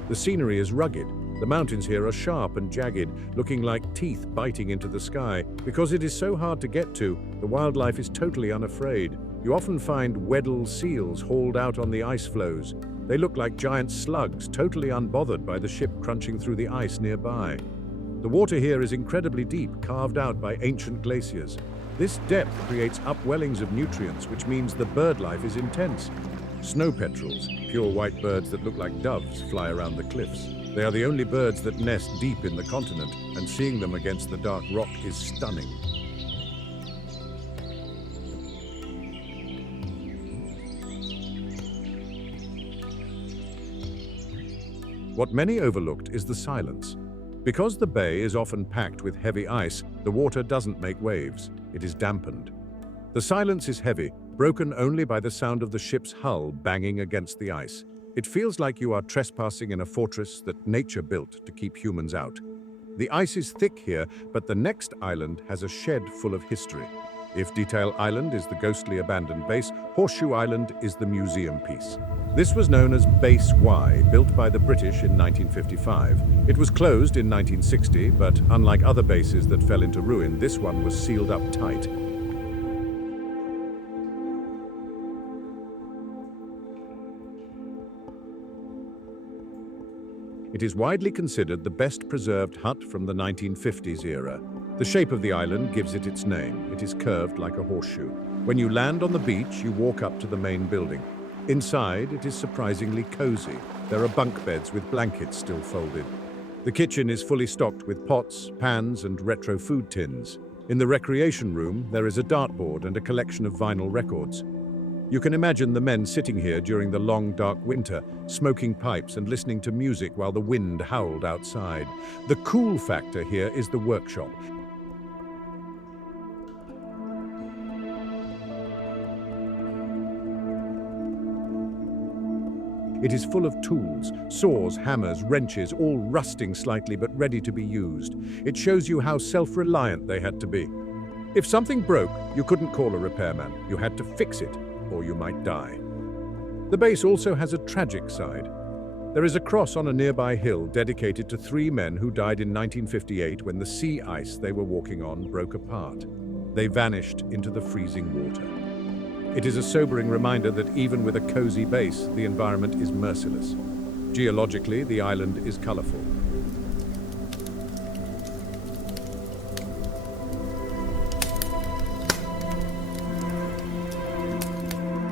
The scenery is rugged. The mountains here are sharp and jagged, looking like teeth biting into the sky. Because it is so hard to get to, the wildlife is totally unafraid. You often find Weddell seals hauled out on the ice floes. They look like giant slugs, totally unbothered by the ship crunching through the ice nearby. The water here is incredibly deep, carved out by ancient glaciers. This depth creates upwellings of nutrients, which means the bird life is intense. Snow petrels, pure white birds that look like doves, fly around the cliffs. They are the only birds that nest deep in the continent, and seeing them against the dark rock is stunning. What many overlooked is the silence. Because the bay is often packed with heavy ice, the water doesn't make waves. It is dampened. The silence is heavy, broken only by the sound of the ship's hull banging against the ice. It feels like you are trespassing in a fortress that nature built to keep humans out. The ice is thick here, but the next island has a shed full of history. If Detail Island is the ghostly abandoned base, Horseshoe Island is the museum piece. This was known as Base Y, built by the British in 1955. It was closed in 1960, but unlike other bases that fell into ruin, this one was sealed up tight. It is widely considered the best preserved hut from the 1950s era. The shape of the island gives it its name. It is curved like a horseshoe. When you land on the beach, you walk up to the main building. Inside, it is surprisingly cozy. There are bunk beds with blankets still folded. The kitchen is fully stocked with pots, pans, and retro food tins. In the recreation room, there is a dartboard and a collection of vinyl records. You can imagine the men sitting here during the long, dark winter, smoking pipes and listening to music while the wind howled outside. The cool factor here is the workshop. It is full of tools, saws, hammers, wrenches, all rusting slightly but ready to be used. It shows you how self-reliant they had to be. If something broke, you couldn't call a repairman. You had to fix it, or you might die. The base also has a tragic side. There is a cross on a nearby hill dedicated to 3 men who died in 1958 when the sea ice they were walking on broke apart. They vanished into the freezing water. It is a sobering reminder that even with a cozy base, the environment is merciless. Geologically, the island is colorful.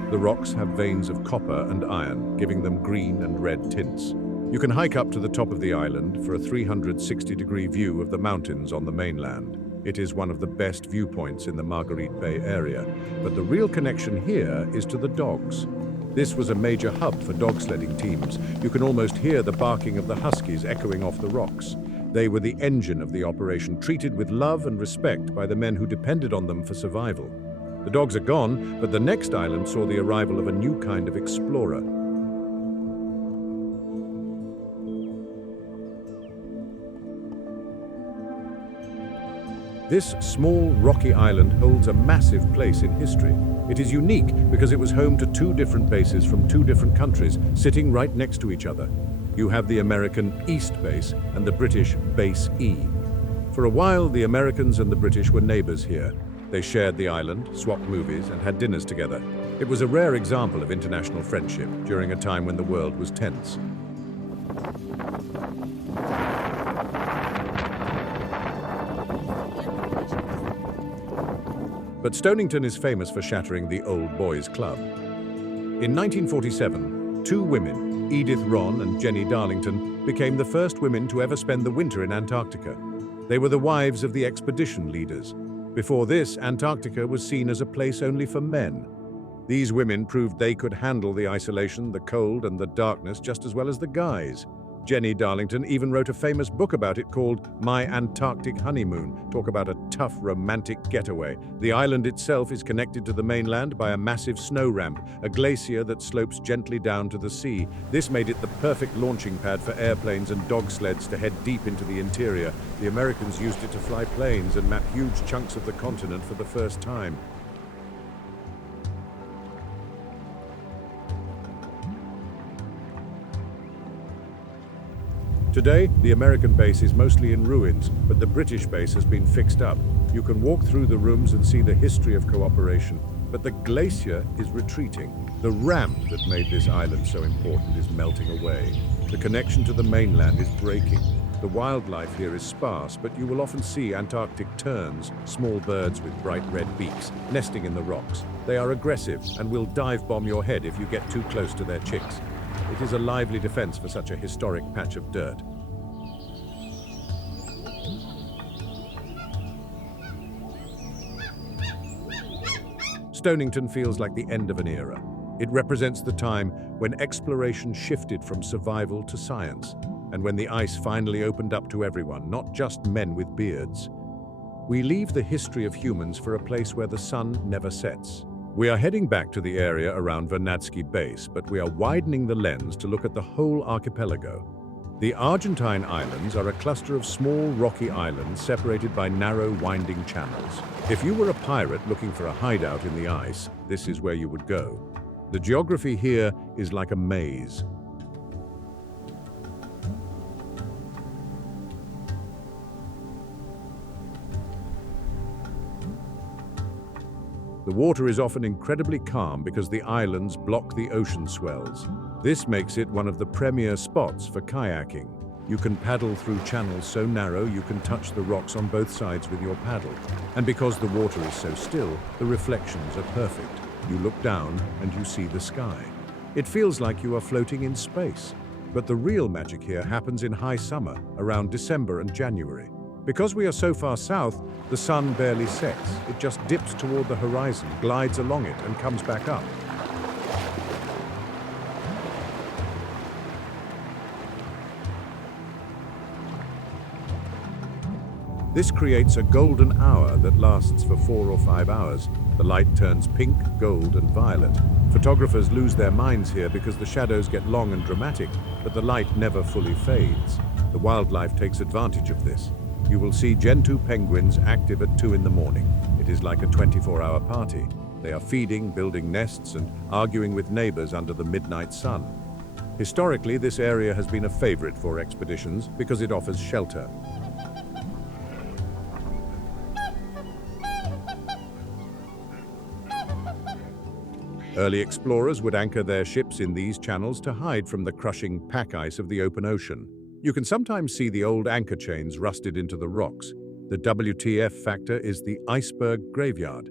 The rocks have veins of copper and iron, giving them green and red tints. You can hike up to the top of the island for a 360-degree view of the mountains on the mainland. It is one of the best viewpoints in the Marguerite Bay area, but the real connection here is to the dogs. This was a major hub for dog sledding teams. You can almost hear the barking of the huskies echoing off the rocks. They were the engine of the operation, treated with love and respect by the men who depended on them for survival. The dogs are gone, but the next island saw the arrival of a new kind of explorer. This small, rocky island holds a massive place in history. It is unique because it was home to 2 different bases from 2 different countries, sitting right next to each other. You have the American East Base and the British Base E. For a while, the Americans and the British were neighbors here. They shared the island, swapped movies, and had dinners together. It was a rare example of international friendship during a time when the world was tense. But Stonington is famous for shattering the Old Boys Club. In 1947, 2 women, Edith Ron and Jenny Darlington, became the first women to ever spend the winter in Antarctica. They were the wives of the expedition leaders. Before this, Antarctica was seen as a place only for men. These women proved they could handle the isolation, the cold, and the darkness just as well as the guys. Jenny Darlington even wrote a famous book about it called My Antarctic Honeymoon. Talk about a tough, romantic getaway. The island itself is connected to the mainland by a massive snow ramp, a glacier that slopes gently down to the sea. This made it the perfect launching pad for airplanes and dog sleds to head deep into the interior. The Americans used it to fly planes and map huge chunks of the continent for the first time. Today, the American base is mostly in ruins, but the British base has been fixed up. You can walk through the rooms and see the history of cooperation, but the glacier is retreating. The ramp that made this island so important is melting away. The connection to the mainland is breaking. The wildlife here is sparse, but you will often see Antarctic terns, small birds with bright red beaks, nesting in the rocks. They are aggressive and will dive bomb your head if you get too close to their chicks. It is a lively defense for such a historic patch of dirt. Stonington feels like the end of an era. It represents the time when exploration shifted from survival to science, and when the ice finally opened up to everyone, not just men with beards. We leave the history of humans for a place where the sun never sets. We are heading back to the area around Vernadsky Base, but we are widening the lens to look at the whole archipelago. The Argentine Islands are a cluster of small rocky islands separated by narrow winding channels. If you were a pirate looking for a hideout in the ice, this is where you would go. The geography here is like a maze. The water is often incredibly calm because the islands block the ocean swells. This makes it one of the premier spots for kayaking. You can paddle through channels so narrow you can touch the rocks on both sides with your paddle. And because the water is so still, the reflections are perfect. You look down and you see the sky. It feels like you are floating in space. But the real magic here happens in high summer, around December and January. Because we are so far south, the sun barely sets. It just dips toward the horizon, glides along it, and comes back up. This creates a golden hour that lasts for 4 or 5 hours. The light turns pink, gold, and violet. Photographers lose their minds here because the shadows get long and dramatic, but the light never fully fades. The wildlife takes advantage of this. You will see Gentoo penguins active at 2 in the morning. It is like a 24-hour party. They are feeding, building nests, and arguing with neighbors under the midnight sun. Historically, this area has been a favorite for expeditions because it offers shelter. Early explorers would anchor their ships in these channels to hide from the crushing pack ice of the open ocean. You can sometimes see the old anchor chains rusted into the rocks. The WTF factor is the iceberg graveyard.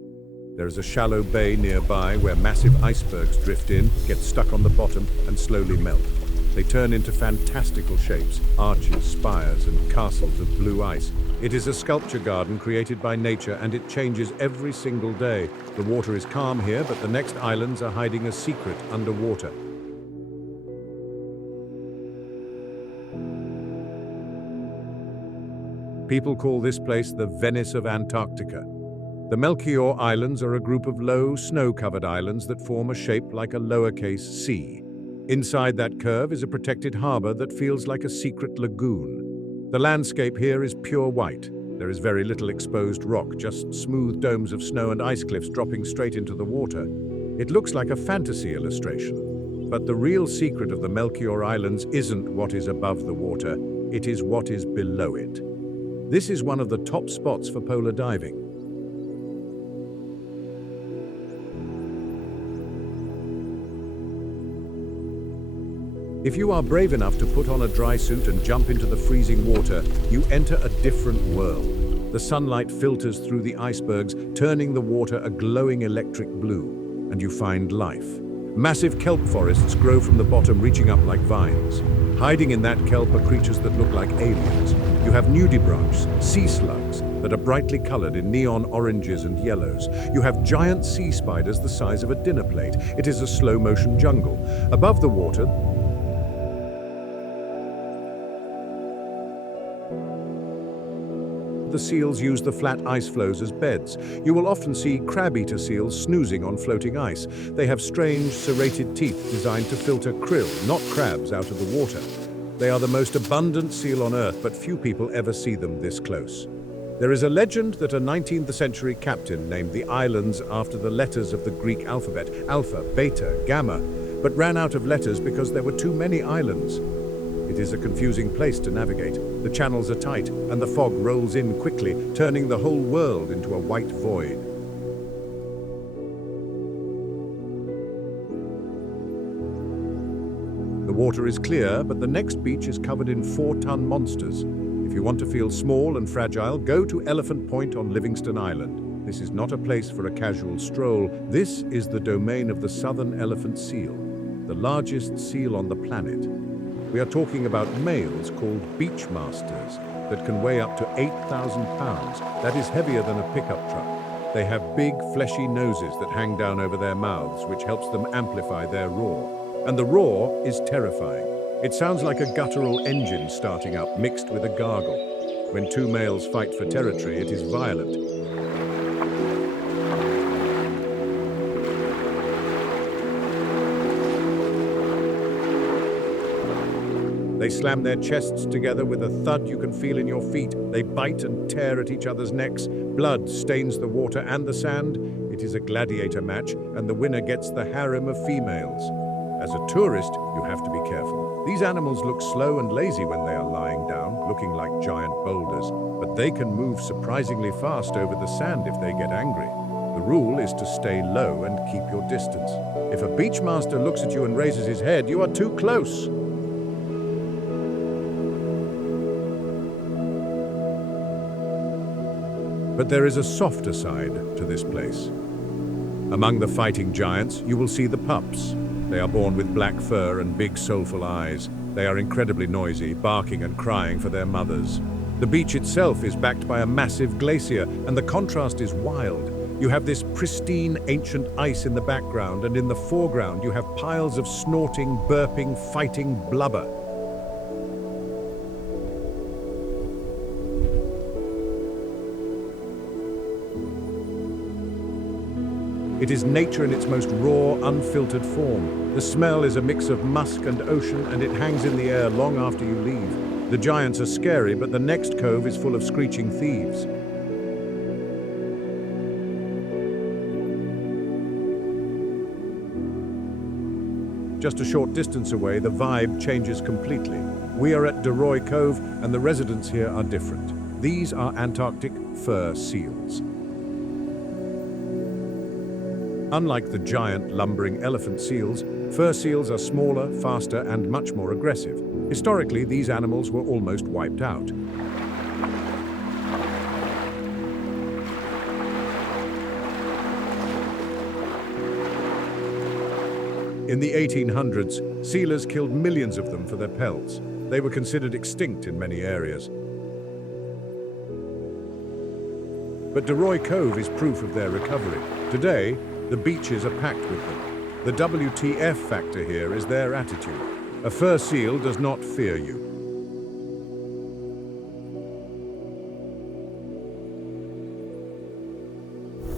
There is a shallow bay nearby where massive icebergs drift in, get stuck on the bottom, and slowly melt. They turn into fantastical shapes, arches, spires, and castles of blue ice. It is a sculpture garden created by nature, and it changes every single day. The water is calm here, but the next islands are hiding a secret underwater. People call this place the Venice of Antarctica. The Melchior Islands are a group of low, snow-covered islands that form a shape like a lowercase c. Inside that curve is a protected harbor that feels like a secret lagoon. The landscape here is pure white. There is very little exposed rock, just smooth domes of snow and ice cliffs dropping straight into the water. It looks like a fantasy illustration. But the real secret of the Melchior Islands isn't what is above the water, it is what is below it. This is one of the top spots for polar diving. If you are brave enough to put on a dry suit and jump into the freezing water, you enter a different world. The sunlight filters through the icebergs, turning the water a glowing electric blue, and you find life. Massive kelp forests grow from the bottom, reaching up like vines. Hiding in that kelp are creatures that look like aliens. You have nudibranchs, sea slugs, that are brightly colored in neon oranges and yellows. You have giant sea spiders the size of a dinner plate. It is a slow-motion jungle. Above the water, the seals use the flat ice floes as beds. You will often see crab-eater seals snoozing on floating ice. They have strange, serrated teeth designed to filter krill, not crabs, out of the water. They are the most abundant seal on Earth, but few people ever see them this close. There is a legend that a 19th century captain named the islands after the letters of the Greek alphabet, alpha, beta, gamma, but ran out of letters because there were too many islands. It is a confusing place to navigate. The channels are tight, and the fog rolls in quickly, turning the whole world into a white void. The water is clear, but the next beach is covered in 4-ton monsters. If you want to feel small and fragile, go to Elephant Point on Livingston Island. This is not a place for a casual stroll. This is the domain of the southern elephant seal, the largest seal on the planet. We are talking about males called beachmasters that can weigh up to 8,000 pounds. That is heavier than a pickup truck. They have big, fleshy noses that hang down over their mouths, which helps them amplify their roar. And the roar is terrifying. It sounds like a guttural engine starting up, mixed with a gargle. When two males fight for territory, it is violent. They slam their chests together with a thud you can feel in your feet. They bite and tear at each other's necks. Blood stains the water and the sand. It is a gladiator match, and the winner gets the harem of females. As a tourist, you have to be careful. These animals look slow and lazy when they are lying down, looking like giant boulders, but they can move surprisingly fast over the sand if they get angry. The rule is to stay low and keep your distance. If a beachmaster looks at you and raises his head, you are too close. But there is a softer side to this place. Among the fighting giants, you will see the pups. They are born with black fur and big soulful eyes. They are incredibly noisy, barking and crying for their mothers. The beach itself is backed by a massive glacier, and the contrast is wild. You have this pristine, ancient ice in the background, and in the foreground you have piles of snorting, burping, fighting blubber. It is nature in its most raw, unfiltered form. The smell is a mix of musk and ocean, and it hangs in the air long after you leave. The giants are scary, but the next cove is full of screeching thieves. Just a short distance away, the vibe changes completely. We are at Deroy Cove, and the residents here are different. These are Antarctic fur seals. Unlike the giant, lumbering elephant seals, fur seals are smaller, faster, and much more aggressive. Historically, these animals were almost wiped out. In the 1800s, sealers killed millions of them for their pelts. They were considered extinct in many areas. But Deroy Cove is proof of their recovery. Today, the beaches are packed with them. The WTF factor here is their attitude. A fur seal does not fear you.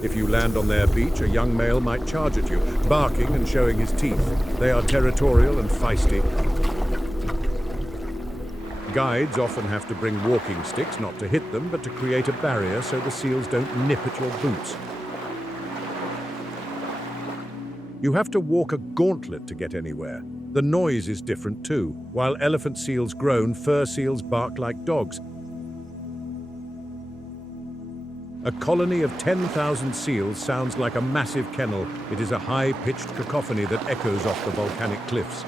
If you land on their beach, a young male might charge at you, barking and showing his teeth. They are territorial and feisty. Guides often have to bring walking sticks, not to hit them, but to create a barrier so the seals don't nip at your boots. You have to walk a gauntlet to get anywhere. The noise is different too. While elephant seals groan, fur seals bark like dogs. A colony of 10,000 seals sounds like a massive kennel. It is a high-pitched cacophony that echoes off the volcanic cliffs.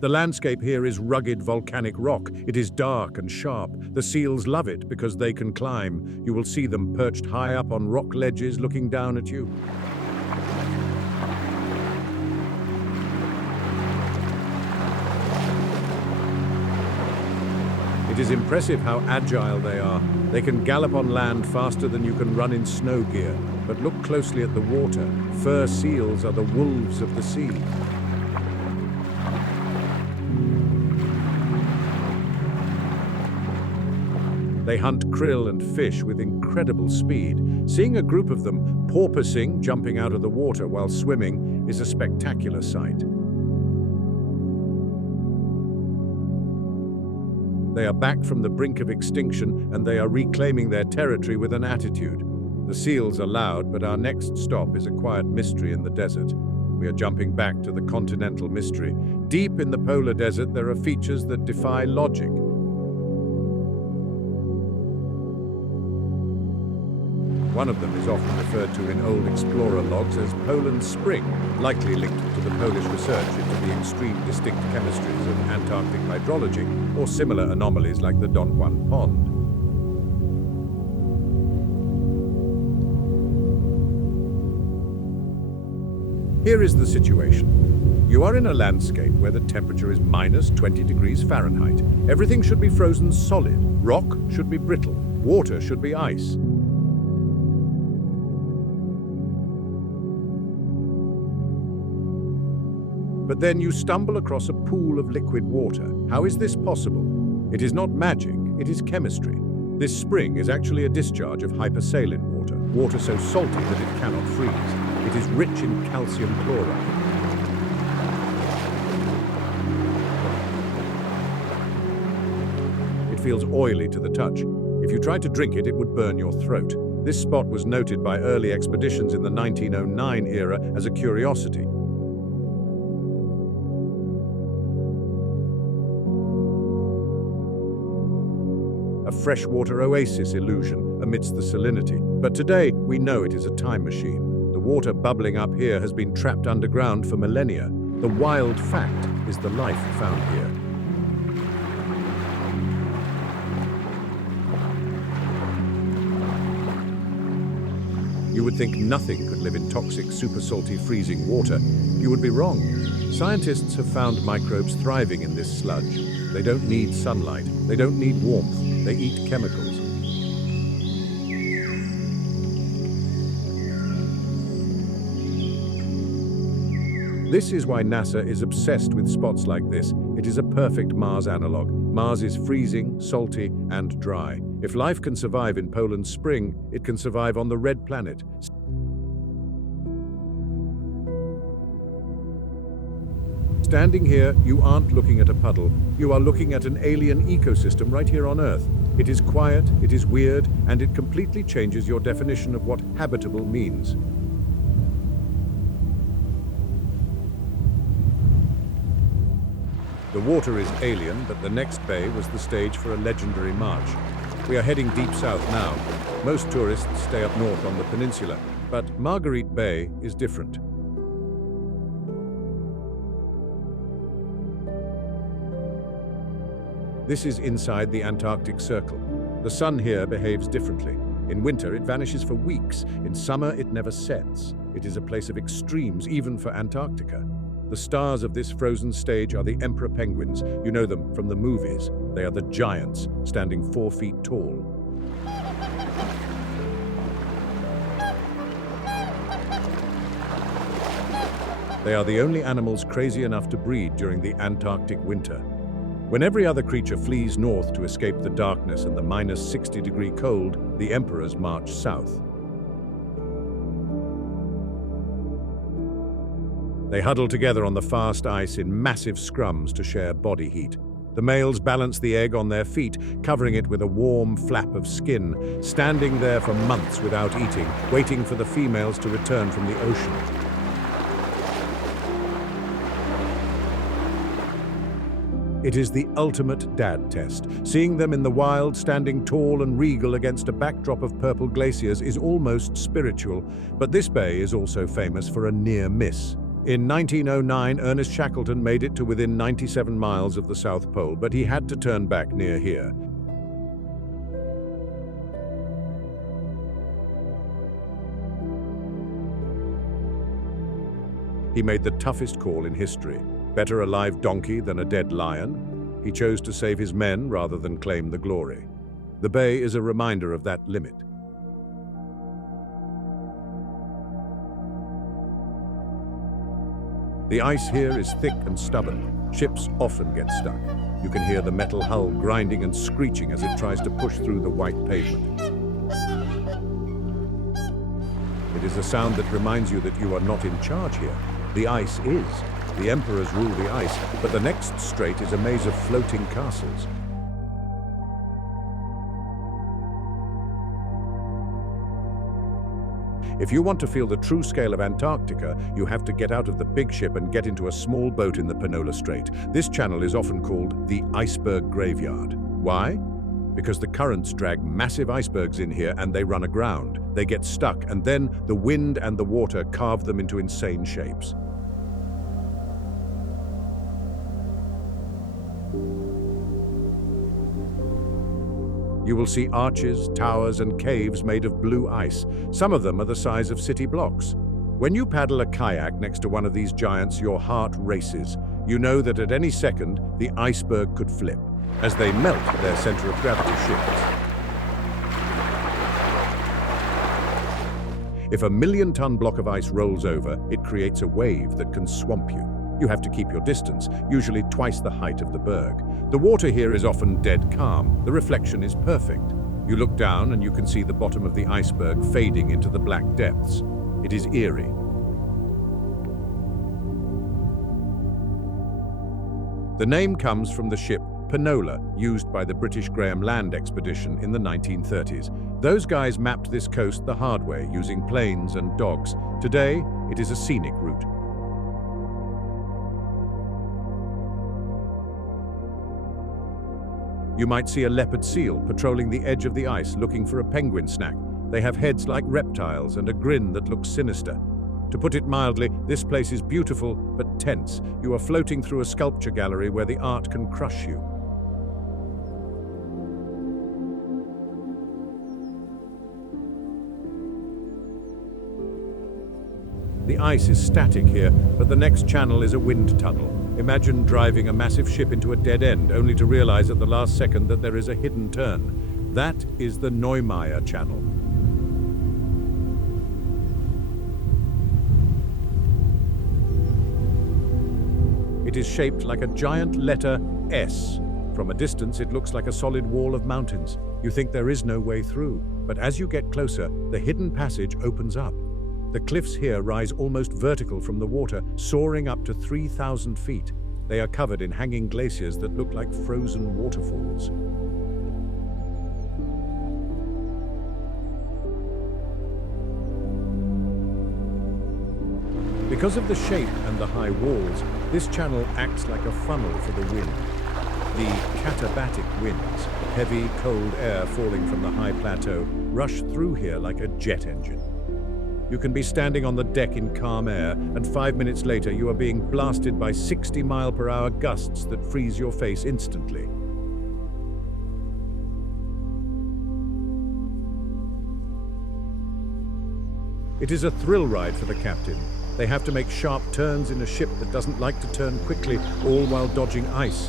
The landscape here is rugged volcanic rock. It is dark and sharp. The seals love it because they can climb. You will see them perched high up on rock ledges looking down at you. It is impressive how agile they are. They can gallop on land faster than you can run in snow gear. But look closely at the water. Fur seals are the wolves of the sea. They hunt krill and fish with incredible speed. Seeing a group of them porpoising, jumping out of the water while swimming, is a spectacular sight. They are back from the brink of extinction, and they are reclaiming their territory with an attitude. The seals are loud, but our next stop is a quiet mystery in the desert. We are jumping back to the continental mystery. Deep in the polar desert, there are features that defy logic. One of them is often referred to in old explorer logs as Poland Spring, likely linked to the Polish research into the extreme distinct chemistries of Antarctic hydrology or similar anomalies like the Don Juan Pond. Here is the situation. You are in a landscape where the temperature is minus 20 degrees Fahrenheit. Everything should be frozen solid. Rock should be brittle. Water should be ice. But then you stumble across a pool of liquid water. How is this possible? It is not magic, it is chemistry. This spring is actually a discharge of hypersaline water, water so salty that it cannot freeze. It is rich in calcium chloride. It feels oily to the touch. If you tried to drink it, it would burn your throat. This spot was noted by early expeditions in the 1909 era as a curiosity. A freshwater oasis illusion amidst the salinity. But today, we know it is a time machine. The water bubbling up here has been trapped underground for millennia. The wild fact is the life found here. You would think nothing could live in toxic, super salty, freezing water. You would be wrong. Scientists have found microbes thriving in this sludge. They don't need sunlight. They don't need warmth. They eat chemicals. This is why NASA is obsessed with spots like this. It is a perfect Mars analog. Mars is freezing, salty, and dry. If life can survive in Poland Spring, it can survive on the red planet. Standing here, you aren't looking at a puddle. You are looking at an alien ecosystem right here on Earth. It is quiet, it is weird, and it completely changes your definition of what habitable means. The water is alien, but the next bay was the stage for a legendary march. We are heading deep south now. Most tourists stay up north on the peninsula, but Marguerite Bay is different. This is inside the Antarctic Circle. The sun here behaves differently. In winter, it vanishes for weeks. In summer, it never sets. It is a place of extremes, even for Antarctica. The stars of this frozen stage are the emperor penguins. You know them from the movies. They are the giants, standing 4 feet tall. They are the only animals crazy enough to breed during the Antarctic winter. When every other creature flees north to escape the darkness and the minus 60-degree cold, the emperors march south. They huddle together on the fast ice in massive scrums to share body heat. The males balance the egg on their feet, covering it with a warm flap of skin, standing there for months without eating, waiting for the females to return from the ocean. It is the ultimate dad test. Seeing them in the wild, standing tall and regal against a backdrop of purple glaciers is almost spiritual, but this bay is also famous for a near miss. In 1909, Ernest Shackleton made it to within 97 miles of the South Pole, but he had to turn back near here. He made the toughest call in history. Better a live donkey than a dead lion. He chose to save his men rather than claim the glory. The bay is a reminder of that limit. The ice here is thick and stubborn. Ships often get stuck. You can hear the metal hull grinding and screeching as it tries to push through the white pavement. It is a sound that reminds you that you are not in charge here. The ice is. The emperors rule the ice, but the next strait is a maze of floating castles. If you want to feel the true scale of Antarctica, you have to get out of the big ship and get into a small boat in the Penola Strait. This channel is often called the iceberg graveyard. Why? Because the currents drag massive icebergs in here and they run aground. They get stuck, and then the wind and the water carve them into insane shapes. You will see arches, towers, and caves made of blue ice. Some of them are the size of city blocks. When you paddle a kayak next to one of these giants, your heart races. You know that at any second, the iceberg could flip. As they melt, their center of gravity shifts. If a million-ton block of ice rolls over, it creates a wave that can swamp you. You have to keep your distance, usually twice the height of the berg. The water here is often dead calm. The reflection is perfect. You look down and you can see the bottom of the iceberg fading into the black depths. It is eerie. The name comes from the ship Penola, used by the British Graham Land expedition in the 1930s. Those guys mapped this coast the hard way, using planes and dogs. Today, it is a scenic route. You might see a leopard seal patrolling the edge of the ice looking for a penguin snack. They have heads like reptiles and a grin that looks sinister. To put it mildly, this place is beautiful but tense. You are floating through a sculpture gallery where the art can crush you. The ice is static here, but the next channel is a wind tunnel. Imagine driving a massive ship into a dead end, only to realize at the last second that there is a hidden turn. That is the Neumeier Channel. It is shaped like a giant letter S. From a distance, it looks like a solid wall of mountains. You think there is no way through, but as you get closer, the hidden passage opens up. The cliffs here rise almost vertical from the water, soaring up to 3,000 feet. They are covered in hanging glaciers that look like frozen waterfalls. Because of the shape and the high walls, this channel acts like a funnel for the wind. The katabatic winds, heavy, cold air falling from the high plateau, rush through here like a jet engine. You can be standing on the deck in calm air, and 5 minutes later you are being blasted by 60-mile-per-hour gusts that freeze your face instantly. It is a thrill ride for the captain. They have to make sharp turns in a ship that doesn't like to turn quickly, all while dodging ice.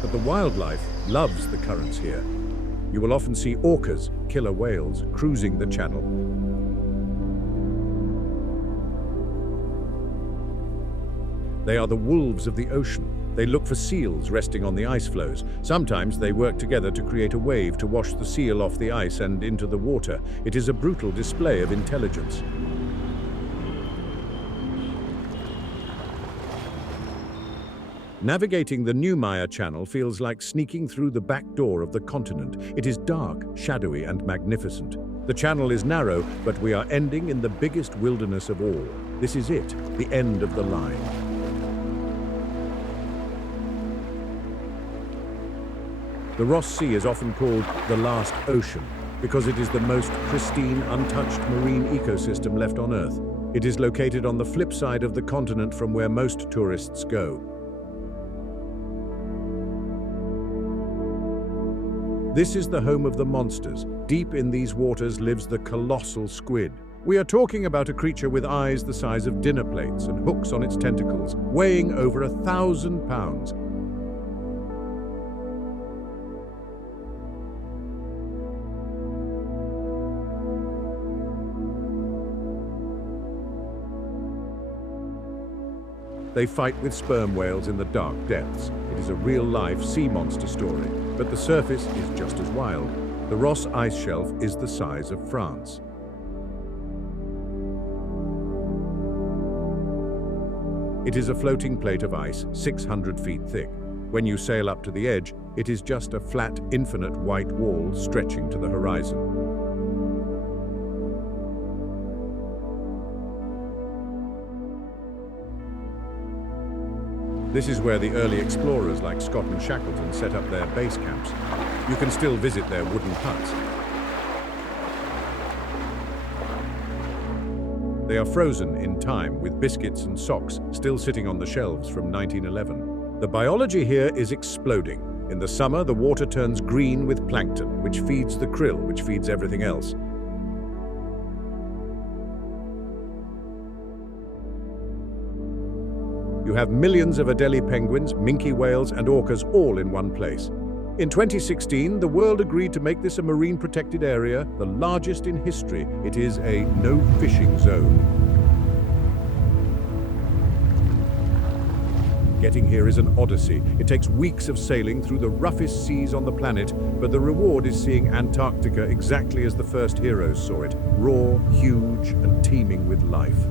But the wildlife loves the currents here. You will often see orcas, killer whales, cruising the channel. They are the wolves of the ocean. They look for seals resting on the ice floes. Sometimes they work together to create a wave to wash the seal off the ice and into the water. It is a brutal display of intelligence. Navigating the Neumeier Channel feels like sneaking through the back door of the continent. It is dark, shadowy, and magnificent. The channel is narrow, but we are ending in the biggest wilderness of all. This is it, the end of the line. The Ross Sea is often called the last ocean because it is the most pristine, untouched marine ecosystem left on Earth. It is located on the flip side of the continent from where most tourists go. This is the home of the monsters. Deep in these waters lives the colossal squid. We are talking about a creature with eyes the size of dinner plates and hooks on its tentacles, weighing over 1,000 pounds. They fight with sperm whales in the dark depths. It is a real-life sea monster story, but the surface is just as wild. The Ross ice shelf is the size of France. It is a floating plate of ice 600 feet thick. When you sail up to the edge, it is just a flat, infinite white wall stretching to the horizon. This is where the early explorers like Scott and Shackleton set up their base camps. You can still visit their wooden huts. They are frozen in time, with biscuits and socks still sitting on the shelves from 1911. The biology here is exploding. In the summer, the water turns green with plankton, which feeds the krill, which feeds everything else. You have millions of Adelie penguins, minke whales, and orcas all in one place. In 2016, the world agreed to make this a marine protected area, the largest in history. It is a no-fishing zone. Getting here is an odyssey. It takes weeks of sailing through the roughest seas on the planet, but the reward is seeing Antarctica exactly as the first heroes saw it, raw, huge, and teeming with life.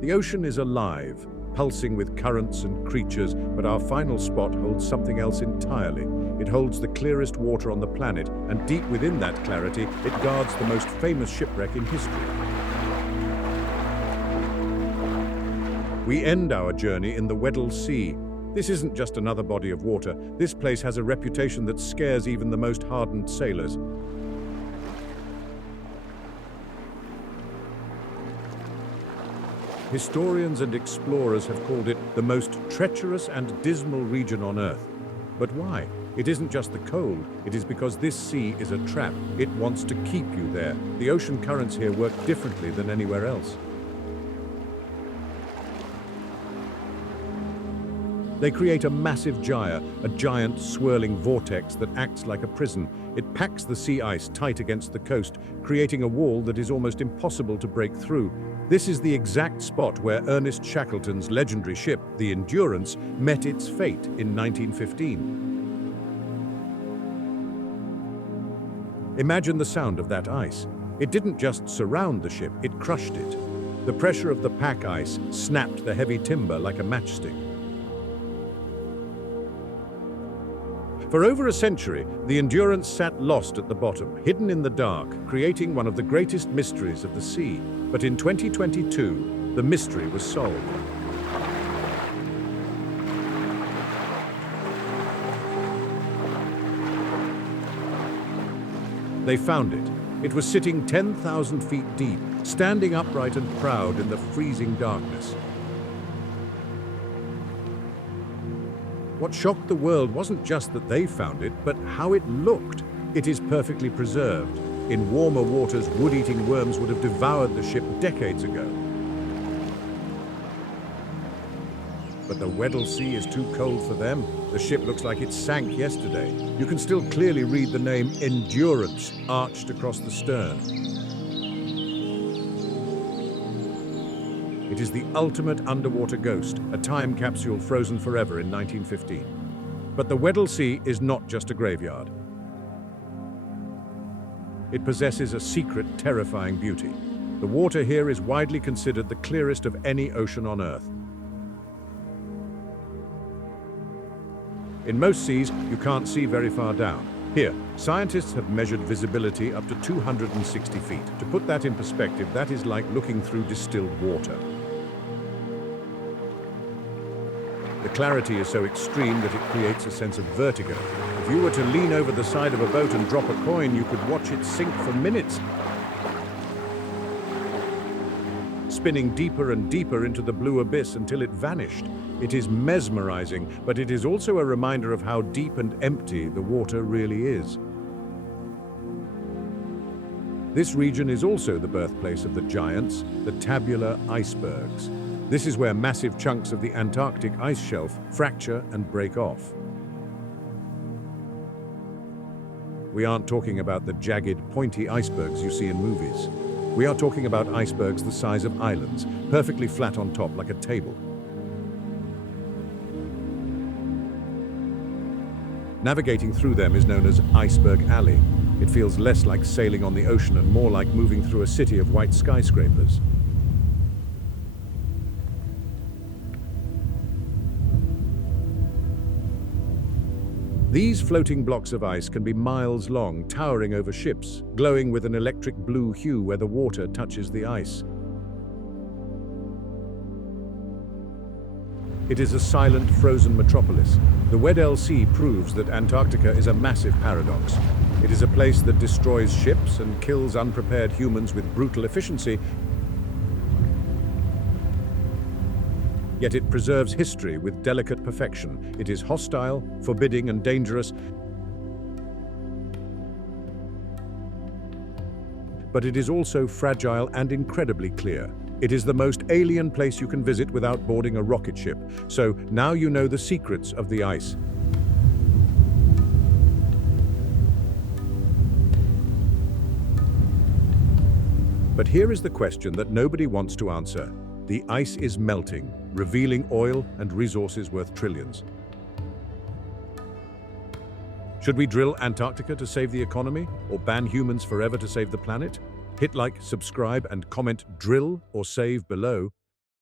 The ocean is alive, pulsing with currents and creatures, but our final spot holds something else entirely. It holds the clearest water on the planet, and deep within that clarity, it guards the most famous shipwreck in history. We end our journey in the Weddell Sea. This isn't just another body of water. This place has a reputation that scares even the most hardened sailors. Historians and explorers have called it the most treacherous and dismal region on Earth. But why? It isn't just the cold. It is because this sea is a trap. It wants to keep you there. The ocean currents here work differently than anywhere else. They create a massive gyre, a giant swirling vortex that acts like a prison. It packs the sea ice tight against the coast, creating a wall that is almost impossible to break through. This is the exact spot where Ernest Shackleton's legendary ship, the Endurance, met its fate in 1915. Imagine the sound of that ice. It didn't just surround the ship, it crushed it. The pressure of the pack ice snapped the heavy timber like a matchstick. For over a century, the Endurance sat lost at the bottom, hidden in the dark, creating one of the greatest mysteries of the sea. But in 2022, the mystery was solved. They found it. It was sitting 10,000 feet deep, standing upright and proud in the freezing darkness. What shocked the world wasn't just that they found it, but how it looked. It is perfectly preserved. In warmer waters, wood-eating worms would have devoured the ship decades ago. But the Weddell Sea is too cold for them. The ship looks like it sank yesterday. You can still clearly read the name Endurance arched across the stern. It is the ultimate underwater ghost, a time capsule frozen forever in 1915. But the Weddell Sea is not just a graveyard. It possesses a secret, terrifying beauty. The water here is widely considered the clearest of any ocean on Earth. In most seas, you can't see very far down. Here, scientists have measured visibility up to 260 feet. To put that in perspective, that is like looking through distilled water. The clarity is so extreme that it creates a sense of vertigo. If you were to lean over the side of a boat and drop a coin, you could watch it sink for minutes, spinning deeper and deeper into the blue abyss until it vanished. It is mesmerizing, but it is also a reminder of how deep and empty the water really is. This region is also the birthplace of the giants, the tabular icebergs. This is where massive chunks of the Antarctic ice shelf fracture and break off. we aren't talking about the jagged, pointy icebergs you see in movies. We are talking about icebergs the size of islands, perfectly flat on top like a table. Navigating through them is known as Iceberg Alley. It feels less like sailing on the ocean and more like moving through a city of white skyscrapers. These floating blocks of ice can be miles long, towering over ships, glowing with an electric blue hue where the water touches the ice. It is a silent, frozen metropolis. The Weddell Sea proves that Antarctica is a massive paradox. It is a place that destroys ships and kills unprepared humans with brutal efficiency, yet it preserves history with delicate perfection. It is hostile, forbidding, and dangerous, but it is also fragile and incredibly clear. It is the most alien place you can visit without boarding a rocket ship. So now you know the secrets of the ice. But here is the question that nobody wants to answer. The ice is melting, revealing oil and resources worth trillions. Should we drill Antarctica to save the economy, or ban humans forever to save the planet? Hit like, subscribe, and comment drill or save below.